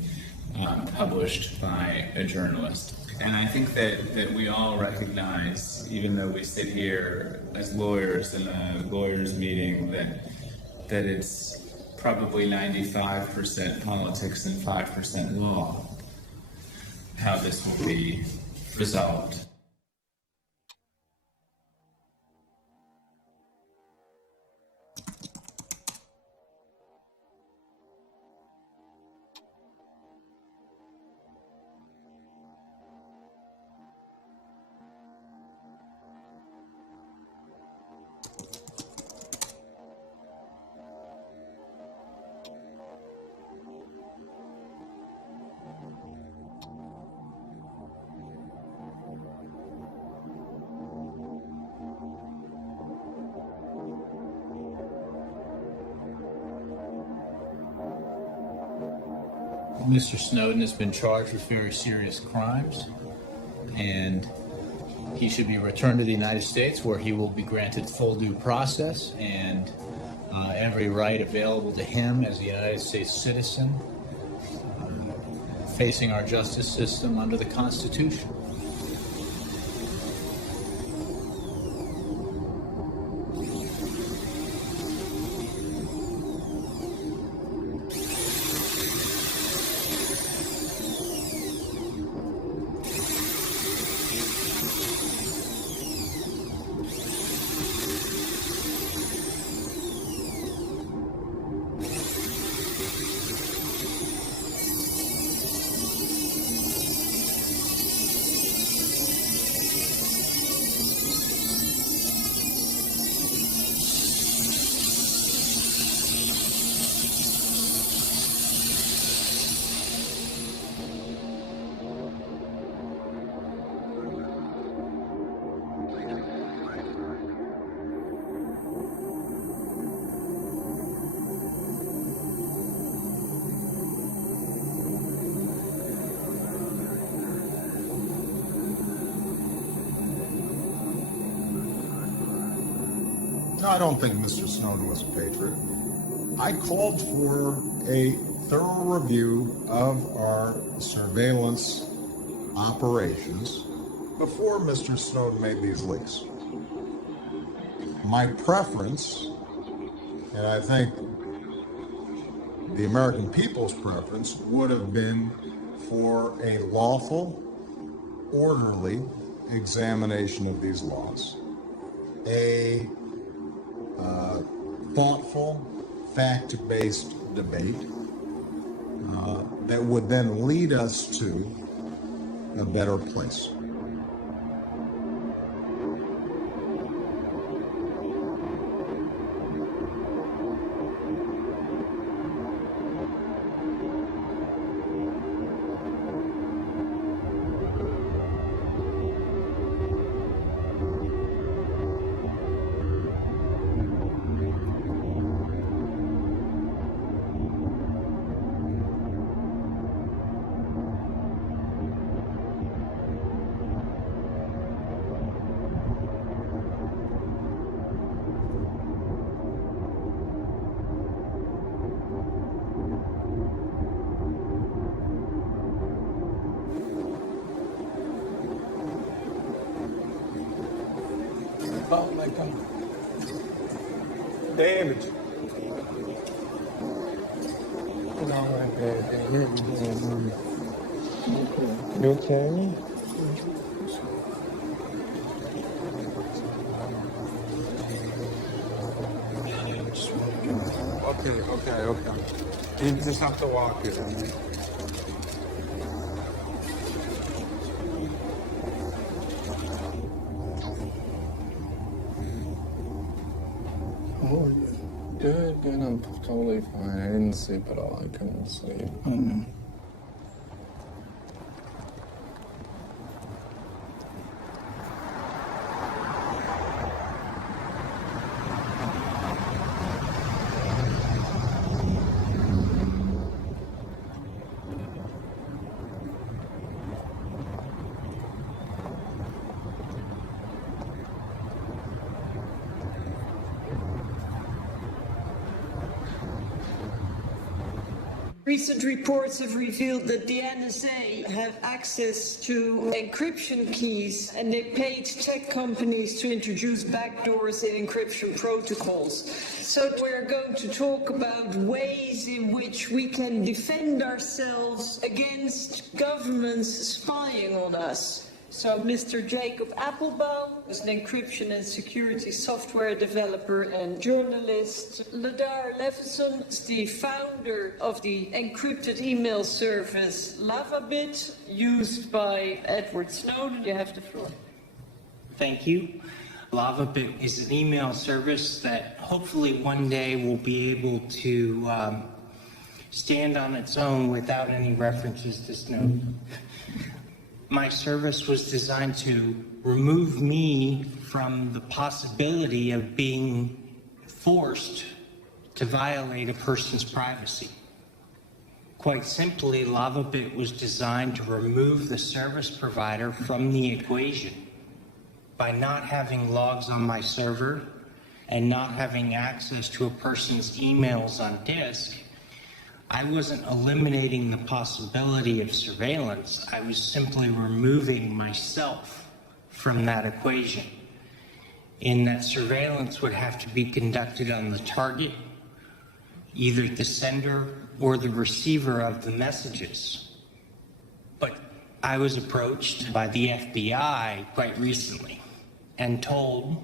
published by a journalist. And I think that we all recognize, even though we sit here as lawyers in a lawyers' meeting, that it's probably 95% politics and 5% law, how this will be resolved. Mr. Snowden has been charged with very serious crimes, and he should be returned to the United States, where he will be granted full due process and every right available to him as a United States citizen, facing our justice system under the Constitution. No, I don't think Mr. Snowden was a patriot. I called for a thorough review of our surveillance operations before Mr. Snowden made these leaks. My preference, and I think the American people's preference, would have been for a lawful, orderly examination of these laws, a thoughtful, fact-based debate that would then lead us to a better place. Oh my God. David. No, you okay? Okay. You just have to walk it. Oh, good. I'm totally fine. I didn't sleep at all. I couldn't sleep. I know. Recent reports have revealed that the NSA have access to encryption keys, and they paid tech companies to introduce backdoors in encryption protocols. So we're going to talk about ways in which we can defend ourselves against governments spying on us. So Mr. Jacob Applebaum is an encryption and security software developer and journalist. Ladar Levison is the founder of the encrypted email service LavaBit, used by Edward Snowden. You have the floor. Thank you. LavaBit is an email service that hopefully one day will be able to stand on its own without any references to Snowden. My service was designed to remove me from the possibility of being forced to violate a person's privacy. Quite simply, LavaBit was designed to remove the service provider from the equation. By not having logs on my server and not having access to a person's emails on disk, I wasn't eliminating the possibility of surveillance. I was simply removing myself from that equation. In that surveillance would have to be conducted on the target, either the sender or the receiver of the messages. But I was approached by the FBI quite recently and told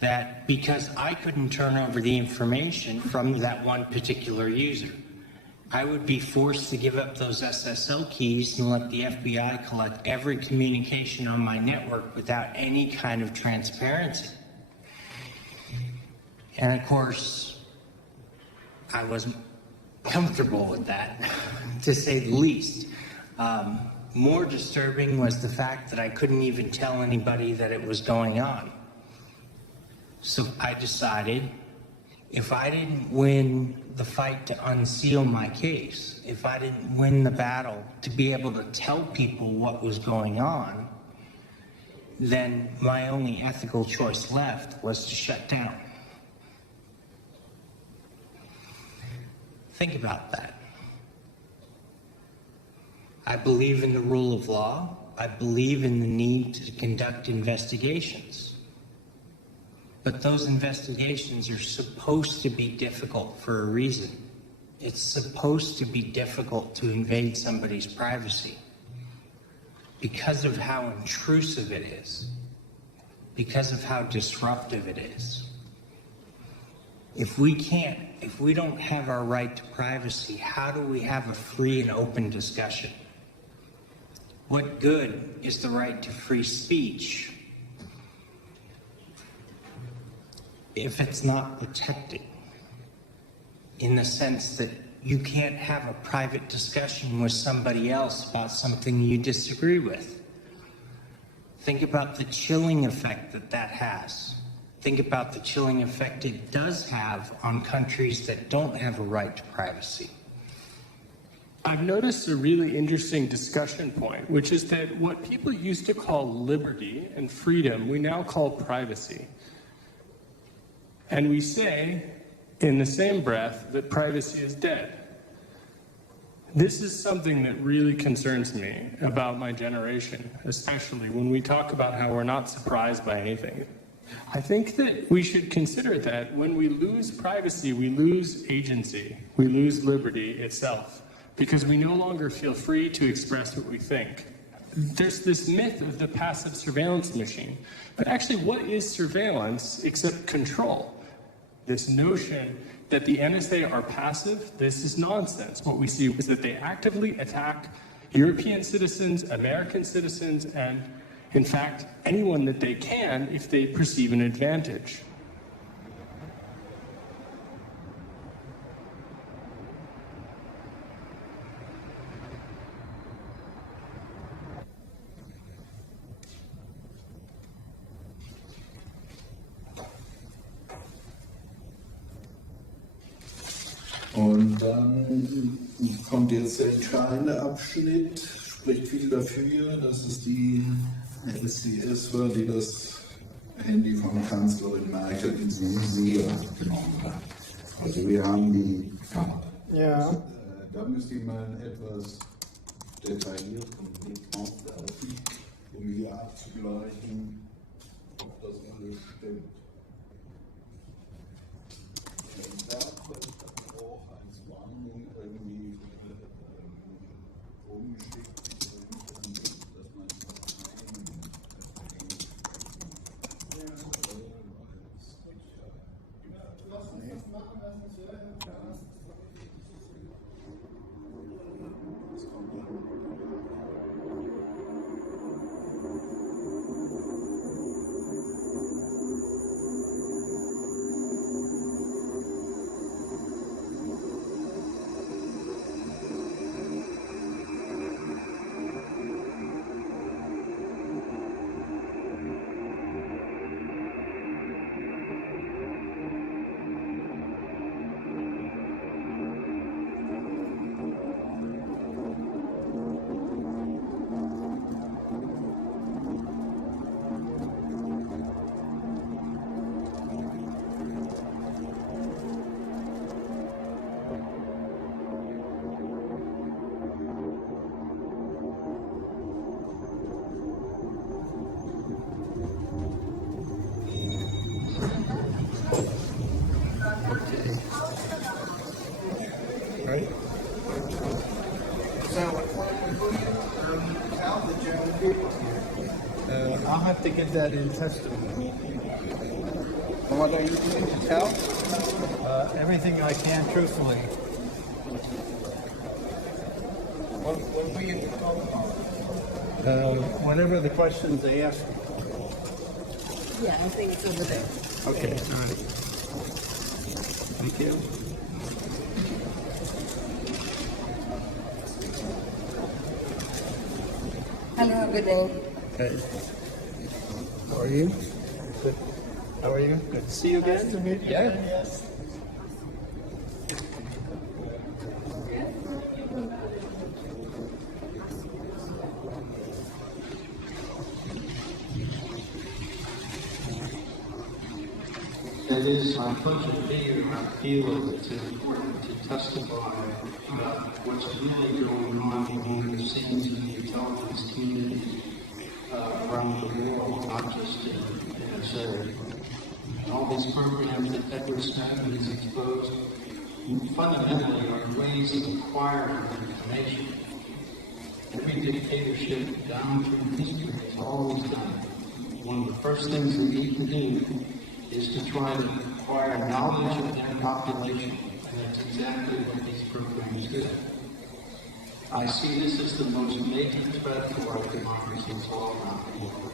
that because I couldn't turn over the information from that one particular user, I would be forced to give up those SSL keys and let the FBI collect every communication on my network without any kind of transparency. And of course, I wasn't comfortable with that, to say the least. More disturbing was the fact that I couldn't even tell anybody that it was going on. So I decided, if I didn't win the fight to unseal my case, if I didn't win the battle to be able to tell people what was going on, then my only ethical choice left was to shut down. Think about that. I believe in the rule of law. I believe in the need to conduct investigations. But those investigations are supposed to be difficult for a reason. It's supposed to be difficult to invade somebody's privacy because of how intrusive it is, because of how disruptive it is. If we don't have our right to privacy, how do we have a free and open discussion? What good is the right to free speech if it's not protected? In the sense that you can't have a private discussion with somebody else about something you disagree with. Think about the chilling effect that has. Think about the chilling effect it does have on countries that don't have a right to privacy. I've noticed a really interesting discussion point, which is that what people used to call liberty and freedom, we now call privacy. And we say, in the same breath, that privacy is dead. This is something that really concerns me about my generation, especially when we talk about how we're not surprised by anything. I think that we should consider that when we lose privacy, we lose agency, we lose liberty itself, because we no longer feel free to express what we think. There's this myth of the passive surveillance machine, but actually what is surveillance except control? This notion that the NSA are passive, this is nonsense. What we see is that they actively attack European citizens, American citizens, and in fact, anyone that they can if they perceive an advantage. Und dann kommt jetzt der entscheidende Abschnitt, spricht viel dafür, dass es die SCS war, die das Handy von Kanzlerin Merkel ins Visier genommen hat. Also wir haben die Karte. Ja. Da müsste ich mal etwas detailliert und Blick drauf werfen, um hier abzugleichen, ob das alles stimmt. Right? So, tell the German people here. I'll have to get that in testimony. And what are you going to tell? Everything I can, truthfully. What were you to talk about? Whatever the questions they ask. Yeah, I think it's over there. Okay, all right. Thank you. Hello, good day. Hey. How are you? Good. How are you? Good to see you again. Nice to meet you. Yeah. Yes. That is, my pleasure to be here. I feel it's important to testify about what's really going on behind the scenes in the intelligence community around the world, not just in NSA. And all these programs that Edward Snowden has exposed fundamentally are ways of acquiring information. Every dictatorship down through history has always done it. One of the first things they need to do is to try to acquire knowledge of their population, and that's exactly what these programs do. I see this as the most major threat to our democracies all around the world.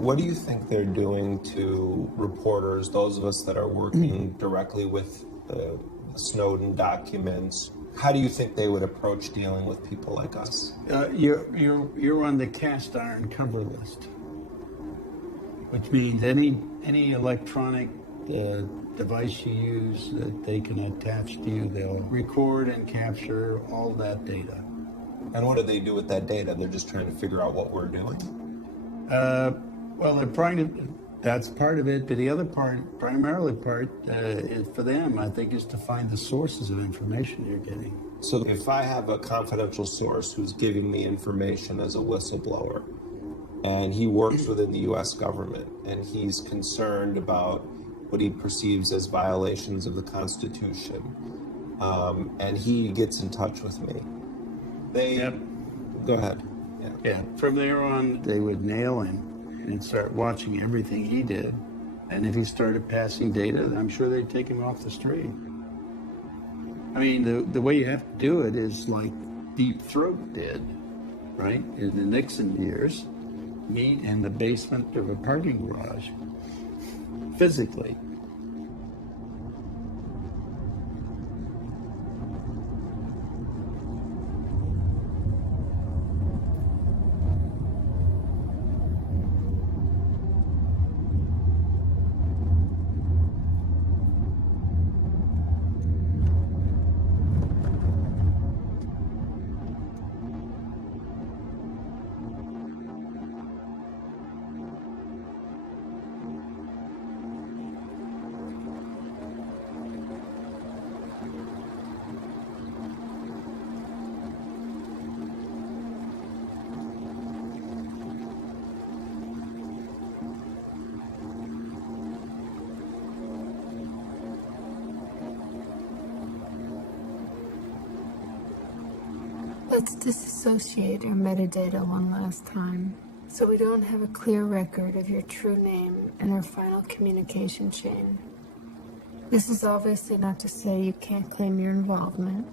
What do you think they're doing to reporters, those of us that are working directly with the Snowden documents? How do you think they would approach dealing with people like us? You're on the cast iron cover list, which means any electronic device you use that they can attach to you, they'll record and capture all that data. And what do they do with that data? They're just trying to figure out what we're doing? Well, they're trying to, that's part of it, but the other part, primarily part, is for them, I think, is to find the sources of information you're getting. So if I have a confidential source who's giving me information as a whistleblower, and he works within the U.S. government, and he's concerned about what he perceives as violations of the Constitution, and he gets in touch with me, Go ahead. Yeah, from there on, they would nail him and start watching everything he did. And if he started passing data, I'm sure they'd take him off the street. I mean, the way you have to do it is like Deep Throat did, right? In the Nixon years, meet in the basement of a parking garage, physically. Let's disassociate our metadata one last time, so we don't have a clear record of your true name and our final communication chain. This is obviously not to say you can't claim your involvement,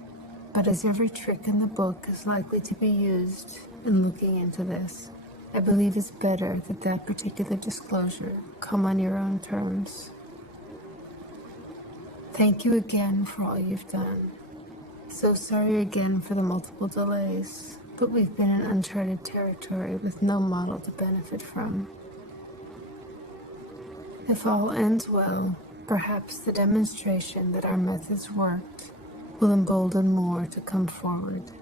but as every trick in the book is likely to be used in looking into this, I believe it's better that that particular disclosure come on your own terms. Thank you again for all you've done. So sorry again for the multiple delays, but we've been in uncharted territory with no model to benefit from. If all ends well, perhaps the demonstration that our methods worked will embolden more to come forward.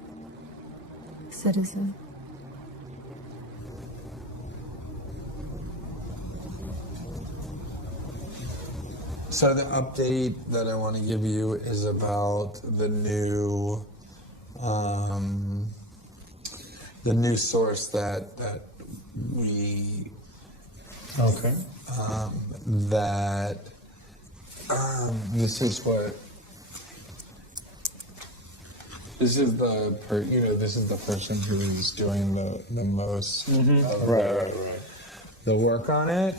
Citizen. So the update that I want to give you is about the new source that we Okay. That this is the person who is doing the most of the work on it.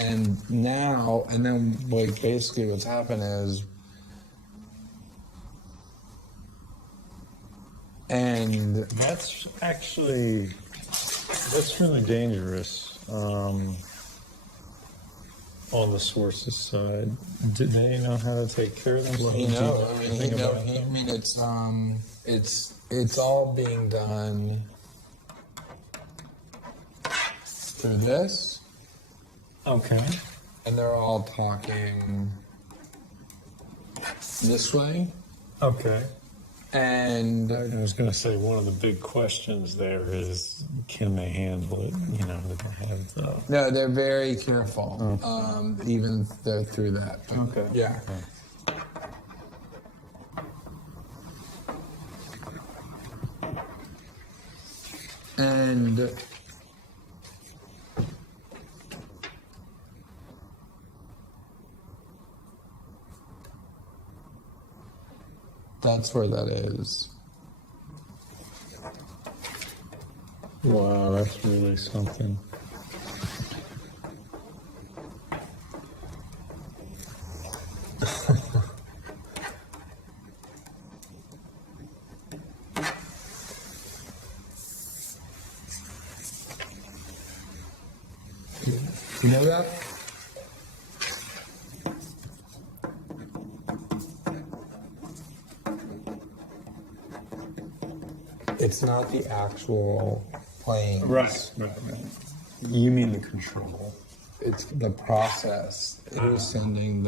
And then like basically what's happened is, and that's really dangerous on the sources side. Do they know how to take care of themselves? It's all being done through this. Okay. And they're all talking this way. Okay. And I was going to say one of the big questions there is, can they handle it? You know, do they have the... No, they're very careful, even through that. Okay. Yeah. And that's where that is. Wow, that's really something. You know that? It's not the actual plane. Right. You mean the control. It's the process. It is sending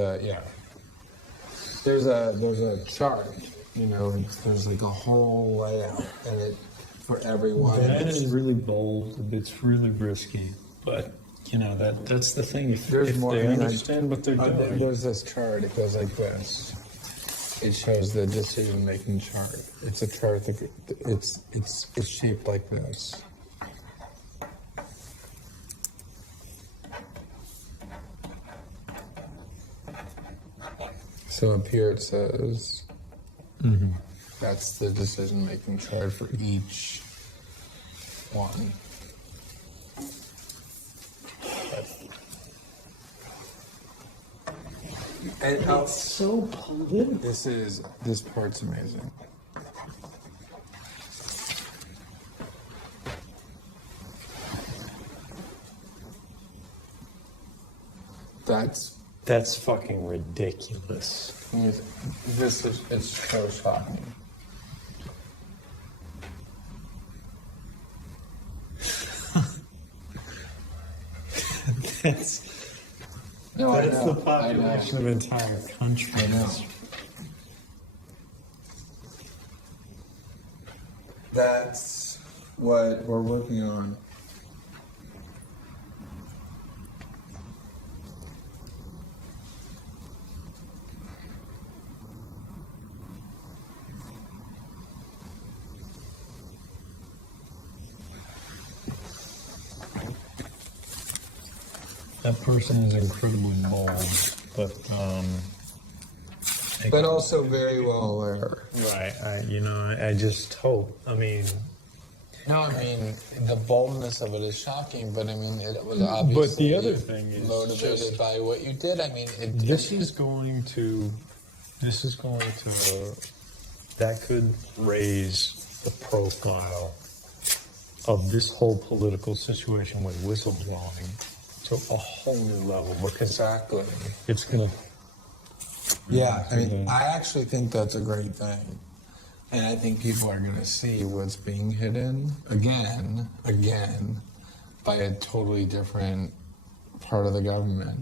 There's a chart, there's like a whole layout and it for everyone. That is really bold. It's really risky, but that's the thing. If they understand what they're doing. There's this chart. It goes like this. It shows the decision-making chart. It's a chart that it's shaped like this. So up here it says that's the decision-making chart for each one. And it's so political. This part's amazing. That's fucking ridiculous. It's so shocking. That's the population of an entire country. I know. That's what we're working on. That person is incredibly bold, but also very well aware. Right. I just hope. No, the boldness of it is shocking, but it was obviously. But the other thing is motivated by what you did. This is going to. That could raise the profile of this whole political situation with whistleblowing to a whole new level. Exactly. It's going to. Yeah, I actually think that's a great thing. And I think people are going to see what's being hidden again, by a totally different part of the government.